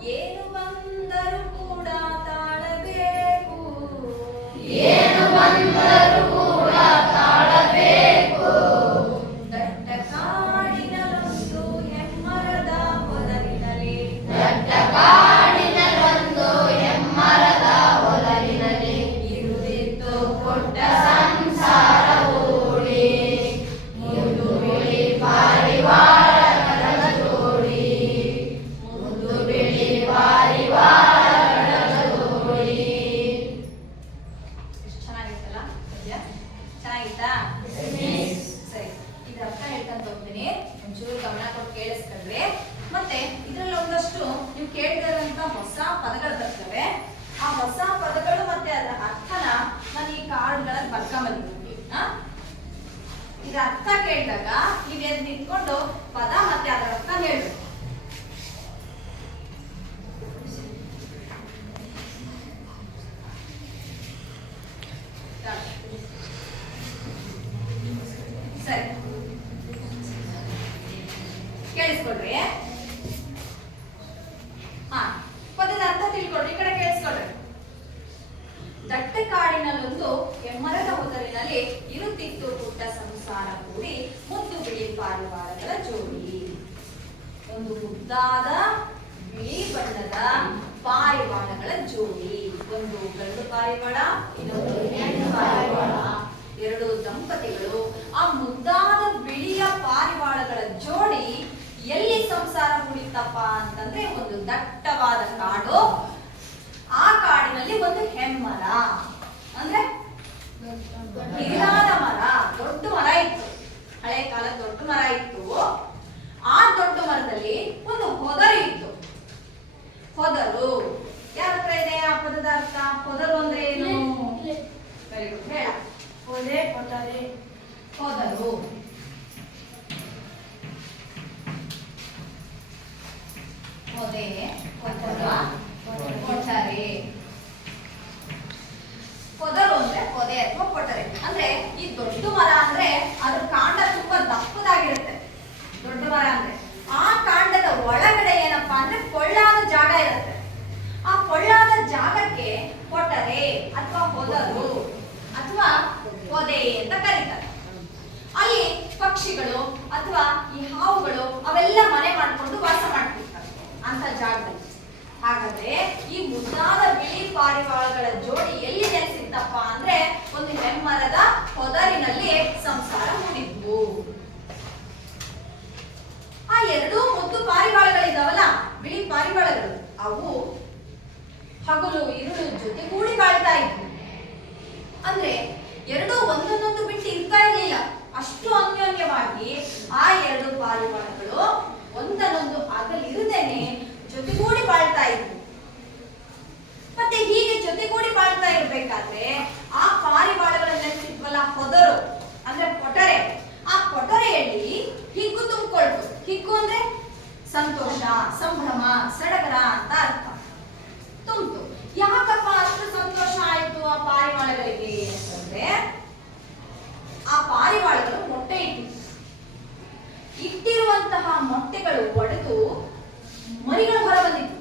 ಏನು ಬಂದರೂ ಕೂಡ ತಾಳಬೇಕು ದಟ್ಟ ಕಾಡಿನಲೊಂದು ಹೆಮ್ಮರದ ಹೊದರಿನಲಿ ಇರುತ್ತಿತ್ತು ಪುಟ್ಟ ಎಷ್ಟು ಚೆನ್ನಾಗಿತ್ತಲ್ಲ ಪದ್ಯ? ಚೆನ್ನಾಗಿತ್ತಾ? ಸರಿ, ಇದ್ರ ಅರ್ಥ ಹೇಳ್ಕೊಂತ ಹೋಗ್ತೀನಿ, ಒಂಚೂರು ಗಮನ ಕೊಟ್ಟು ಕೇಳಿಸ್ಕೊಂಡ್ರೆ. ಮತ್ತೆ ಇದ್ರಲ್ಲಿ ಒಂದಷ್ಟು ನೀವು ಕೇಳಿದಂತ ಹೊಸ ಪದಗಳು ಬರ್ತವೆ. ಆ ಹೊಸ ಪದಗಳು ಮತ್ತೆ ಅದರ ಅರ್ಥನ ನಾನು ಈ ಕಾರ್ಡ್ಗಳಲ್ಲಿ ಬರ್ಕೊಂಬಂದಿದ್ದೀನಿ. ಇದ್ರ ಅರ್ಥ ಕೇಳಿದಾಗ ನೀವು ಎದ್ದು ನಿಂತ್ಕೊಂಡು ಪದ ಮತ್ತೆ ಅದರ ಅರ್ಥ ಹೇಳ್ಬೇಕು. ಸರಿ, ಕೇಳಿಸ್ಕೊಡ್ರಿ. ಪದದ ಅರ್ಥ ತಿಳ್ಕೊಡ್ರಿ. ಈ ಕಡೆ ಕೇಳಿಸ್ಕೊಡ್ರಿ. ದಟ್ಟ ಕಾಡಿನಲ್ಲೊಂದು ಹೆಮ್ಮರದ ಹೊದರಿನಲ್ಲಿ ಇರುತ್ತಿತ್ತು ಪುಟ್ಟ ಸಂಸಾರ ಕೂಡಿ ಮುದ್ದು ಬಿಳಿ ಪಾರಿವಾಳಗಳ ಜೋಡಿ. ಒಂದು ಮುದ್ದಾದ ಬಿಳಿ ಬಣ್ಣದ ಪಾರಿವಾಳಗಳ ಜೋಡಿ. ಒಂದು ಗಂಡು ಪಾರಿವಾಳ, ಇನ್ನೊಂದು ಹೆಣ್ಣು ಪಾರಿವಾಳ. ಎರಡು ದಂಪತಿಗಳು. ಆ ಮುದ್ದಾದ ಬಿಳಿಯ ಪಾರಿವಾಳಗಳ ಜೋಡಿ ಎಲ್ಲಿ ಸಂಸಾರ ಹೂಡಿತ್ತಪ್ಪ ಅಂತಂದ್ರೆ ಒಂದು ದಟ್ಟವಾದ ಕಾಡು. ಆ ಕಾಡಿನಲ್ಲಿ ಒಂದು ಹೆಮ್ಮರ ಅಂದ್ರೆ ಹಿರಿದಾದ ಮರ, ದೊಡ್ಡ ಮರ ಇತ್ತು. ಹಳೆ ಕಾಲದ ದೊಡ್ಡ ಮರ ಇತ್ತು. ಆ ದೊಡ್ಡ ಮರದಲ್ಲಿ ಒಂದು ಹೊದರು ಇತ್ತು. ಹೊದರು ಯಾರ ಹತ್ರ ಇದೆ ಆ ಪದದ ಅರ್ಥ? ಹೊದರು ಅಂದ್ರೆ ಏನು? ವೆರಿ ಗುಡ್, ಹೇಳ. ಹೊದೆ, ಹೊದರೆ, ಹೊದರು. ಪೊದೆ ಅಥವಾ ಕೊಠರೆ. ಪೊದರು ಅಂದ್ರೆ ಪೊದೆ ಅಥವಾ ಕೊಠರೆ. ಅಂದ್ರೆ ಈ ದೊಡ್ಡ ಮರ ಅಂದ್ರೆ ಅದ್ರ ಕಾಂಡ ತುಂಬಾ ದಪ್ಪದಾಗಿರುತ್ತೆ. ದೊಡ್ಡ ಮರ ಅಂದ್ರೆ ಆ ಕಾಂಡದ ಒಳಗಡೆ ಏನಪ್ಪಾ ಅಂದ್ರೆ ಪೊಳ್ಳಾದ ಜಾಗ ಇರುತ್ತೆ. ಆ ಪೊಳ್ಳಾದ ಜಾಗಕ್ಕೆ ಕೊಠರೆ ಅಥವಾ ಪೊದರು ಅಥವಾ ಪೊದೆ ಅಂತ ಕರೀತಾರೆ. ಅಲ್ಲಿ ಪಕ್ಷಿಗಳು ಅಥವಾ ಈ ಹಾವುಗಳು ಅವೆಲ್ಲ ಮನೆ ಮಾಡ್ಕೊಂಡು ವಾಸ ಮಾಡ್ತಿರ್ತಾರೆ ಅಂತ ಜಾಗದಲ್ಲಿ. ಹಾಗಾದ್ರೆ ಈ ಮುದ್ದಾದ ಬಿಳಿ ಪಾರಿವಾಳಗಳ ಜೋಡಿ ಎಲ್ಲಿ ನೆಲೆಸಿತ್ತಪ್ಪ ಅಂದ್ರೆ ಒಂದು ಹೆಮ್ಮರದ ಪೊದರಿನಲ್ಲಿ ಸಂಸಾರ ಹೂಡಿದ್ವು. ಆ ಎರಡೂ ಮುದ್ದು ಪಾರಿವಾಳಗಳಿದಾವಲ್ಲ, ಬಿಳಿ ಪಾರಿವಾಳಗಳು, ಅವು ಹಗಲು ഇരുಳು ಜೊತೆಗೂಡಿ ಬಾಳ್ತಾ ಇದ್ವು. ಅಂದ್ರೆ ಎರಡೂ ಒಂದನ್ನೊಂದು ಬಿಟ್ಟು ಇರ್ತಾ ಇರಲಿಲ್ಲ. ಅಷ್ಟು ಅನ್ಯೋನ್ಯವಾಗಿ ಆ ಎರಡು ಪಾರಿವಾಳಗಳು ಒಂದನ್ನೊಂದು ಅಗಲಿರದೇನೆ ಜೊತೆಗೂಡಿ ಬಾಳ್ತಾ ಇದ್ವು. ಮತ್ತೆ ಹೀಗೆ ಜೊತೆಗೂಡಿ ಬಾಳ್ತಾ ಇರ್ಬೇಕಾದ್ರೆ ಆ ಪಾರಿವಾಳಗಳ ನೆಲೆಸಿದ್ವಲ್ಲ ಪೊದರು ಅಂದ್ರೆ ಕೊಠರೆ, ಆ ಕೊಠರೆಯಲ್ಲಿ ಹಿಗ್ಗು ತುಂಬಿಕೊಳ್ತು. ಹಿಗ್ಗು ಅಂದ್ರೆ ಸಂತೋಷ, ಸಂಭ್ರಮ, ಸಡಗರ ಅಂತ ಅರ್ಥ. ತುಂಬಿತು. ಯಾಕಪ್ಪ ಅಷ್ಟು ಸಂತೋಷ ಆಯ್ತು ಆ ಪಾರಿವಾಳಗಳಿಗೆ ಅಂತಂದ್ರೆ ಆ ಪಾರಿವಾಳಗಳು ಮೊಟ್ಟೆ ಇಟ್ಟಿರುವಂತಹ ಮೊಟ್ಟೆಗಳು ಒಡೆದು ಮರಿಗಳು ಹೊರ ಬಂದಿತ್ತು.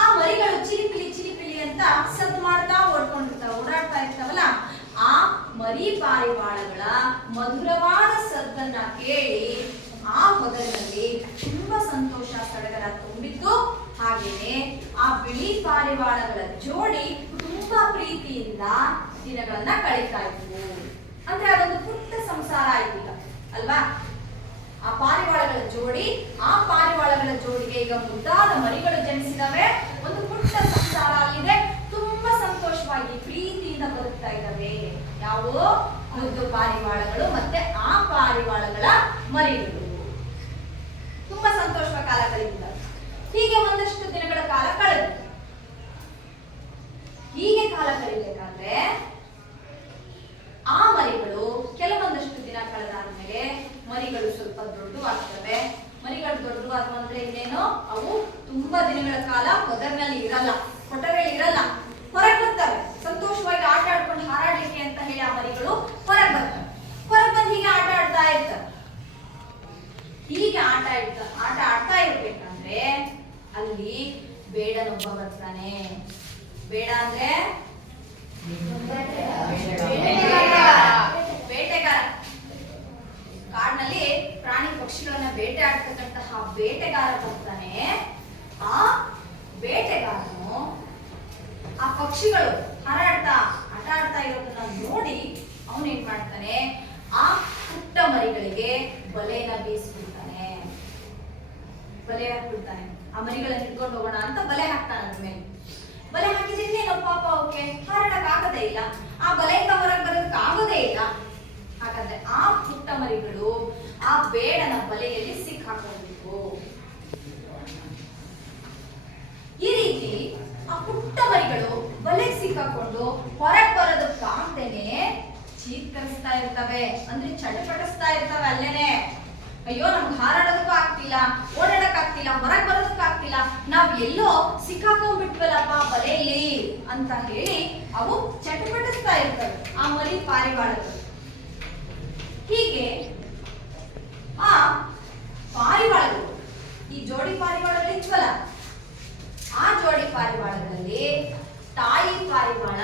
ಆ ಮರಿಗಳು ಚಿಲಿಪಿಲಿ ಚಿಲಿಪಿಲಿ ಅಂತ ಸದ್ದು ಮಾಡ್ತಾ ಓಡಾಡ್ತಾ ಇರ್ತಾವಲ್ಲ, ಆ ಮರಿ ಪಾರಿವಾಳಗಳ ಮಧುರವಾದ ಸದ್ದನ್ನ ಕೇಳಿ ಆ ಹೊದರಿನಲ್ಲಿ ತುಂಬಾ ಸಂತೋಷ, ಸಡಗರ ತುಂಬಿತ್ತು. ಹಾಗೇನೆ ಆ ಬಿಳಿ ಪಾರಿವಾಳಗಳ ಜೋಡಿ ತುಂಬಾ ಪ್ರೀತಿಯಿಂದ ದಿನಗಳನ್ನ ಕಳೀತಾ ಇದ್ವು. ಅಂದ್ರೆ ಅದೊಂದು ಪುಟ್ಟ ಸಂಸಾರ ಆಯ್ತು ಈಗ ಅಲ್ವಾ. ಆ ಪಾರಿವಾಳಗಳ ಜೋಡಿ, ಆ ಪಾರಿವಾಳಗಳ ಜೋಡಿಗೆ ಈಗ ಮುದ್ದಾದ ಮರಿಗಳು ಜನಿಸಿದವೆ. ಒಂದು ಪುಟ್ಟ ಸಂಸಾರ ಅಲ್ಲಿದೆ. ತುಂಬಾ ಸಂತೋಷವಾಗಿ ಪ್ರೀತಿಯಿಂದ ಬದುಕ್ತಾ ಇದ್ದಾವೆ. ಯಾವುವು? ಮುದ್ದು ಪಾರಿವಾಳಗಳು ಮತ್ತೆ ಆ ಪಾರಿವಾಳಗಳ ಮರಿಗಳು ತುಂಬಾ ಸಂತೋಷವಾಗಿ ಕಾಲ ಕಳೆದಿದ್ದಾರೆ. ಹೀಗೆ ಒಂದಷ್ಟು ದಿನಗಳ ಕಾಲ ಕಳೆದು, ಹೀಗೆ ಕಾಲ ಕಳಿಬೇಕಾದ್ರೆ ಆ ಮರಿಗಳು ಕೆಲವೊಂದಷ್ಟು ದಿನ ಕಳೆದಾದ್ಮೇಲೆ ಮರಿಗಳು ಸ್ವಲ್ಪ ದೊಡ್ಡವಾಗ್ತವೆ. ಮರಿಗಳು ದೊಡ್ಡವಾದವು ಅಂದ್ರೆ ಇನ್ನೇನು, ಅವು ತುಂಬಾ ದಿನಗಳ ಕಾಲ ಹೊದರಿನಲ್ಲಿ ಇರಲ್ಲ, ಕೊಠರೆಯಲ್ಲಿ ಇರಲ್ಲ, ಹೊರಗೆ ಬರ್ತವೆ. ಸಂತೋಷವಾಗಿ ಆಟ ಆಡ್ಕೊಂಡು ಹಾರಾಡ್ಲಿಕ್ಕೆ ಅಂತ ಹೇಳಿ ಆ ಮರಿಗಳು ಹೊರಗೆ ಬರ್ತವೆ. ಹೊರಗೆ ಬಂದು ಹೀಗೆ ಆಟ ಆಡ್ತಾ ಇರ್ತವೆ. ಹೀಗೆ ಆಟ ಆಡ್ತಾ ಇರ್ಬೇಕಂದ್ರೆ ಅಲ್ಲಿ ಬೇಡನೊಬ್ಬ ಬರ್ತಾನೆ. ಬೇಡ ಅಂದ್ರೆ ಬೇಟೆಗಾರ. ಕಾಡಿನಲ್ಲಿ ಪ್ರಾಣಿ ಪಕ್ಷಿಗಳನ್ನ ಬೇಟೆ ಆಡ್ತಕ್ಕಂತಹ ಬೇಟೆಗಾರ ಬರ್ತಾನೆ. ಆ ಬೇಟೆಗಾರನು ಆ ಪಕ್ಷಿಗಳು ಹಾರಾಡ್ತಾ ಆಟ ಆಡ್ತಾ ಇರೋದನ್ನ ನೋಡಿ ಅವನೇನ್ ಮಾಡ್ತಾನೆ, ಆ ಪುಟ್ಟ ಮರಿಗಳಿಗೆ ಬಲೆನ ಬೀಸ್ಬಿಡ್ತಾನೆ. ಬಲೆ ಹಾಕ್ಬಿಡ್ತಾನೆ. ಆ ಮರಿಗಳನ್ನ ಹಿಡ್ಕೊಂಡು ಹೋಗೋಣ ಅಂತ ಬಲೆ ಹಾಕ್ತಾನೆ. ಅದ್ರ ಮೇಲೆ ಬಲೆ ಹಾಕಿದ್ರೆ ಪಾಪ ಅವಕ್ಕೆ ಹಾರಾಡಕ್ ಆಗದೇ ಇಲ್ಲ, ಆ ಬಲೆಯಿಂದ ಹೊರಗೆ ಬರೋದಕ್ಕೆ ಆಗೋದೇ ಇಲ್ಲ. ಹಾಗಾದ್ರೆ ಆ ಪುಟ್ಟ ಮರಿಗಳು ಆ ಬೇಡನ ಬಲೆಯಲ್ಲಿ ಸಿಕ್ಕಾಕೊಂಡಿದ್ವು. ಈ ರೀತಿ ಆ ಪುಟ್ಟ ಮರಿಗಳು ಬಲೆಗೆ ಸಿಕ್ಕಾಕೊಂಡು ಹೊರಗೆ ಬರೋದಕ್ಕಾಗ್ದೇನೆ ಚೀತ್ಕರಿಸ್ತಾ ಇರ್ತವೆ. ಅಂದ್ರೆ ಚಟಪಟಿಸ್ತಾ ಇರ್ತವೆ ಅಲ್ಲೇನೆ. ಅಯ್ಯೋ ನಮ್ಗೆ ಹಾರಾಡೋದಕ್ಕೂ ಆಗ್ತಿಲ್ಲ, ಓಡಾಡಕ್ ಆಗ್ತಿಲ್ಲ, ಹೊರಗೆ ಬರೋದಕ್ಕೂ ಆಗ್ತಿಲ್ಲ, ನಾವ್ ಎಲ್ಲೋ ಸಿಕ್ಕಾಕೊಂಡ್ಬಿಟ್ವಲ್ಲಪ್ಪ ಬಲೆಯಲ್ಲಿ ಅಂತ ಹೇಳಿ ಅವು ಚಟಪಟಿಸ್ತಾ ಇರ್ತವೆ ಆ ಮರಿ ಪಾರಿವಾಳಗಳು. ಹೀಗೆ ಆ ಪಾರಿವಾಳಗಳು, ಈ ಜೋಡಿ ಪಾರಿವಾಳಗಳು ಇದ್ವಲ್ಲ, ಆ ಜೋಡಿ ಪಾರಿವಾಳಗಳಲ್ಲಿ ತಾಯಿ ಪಾರಿವಾಳ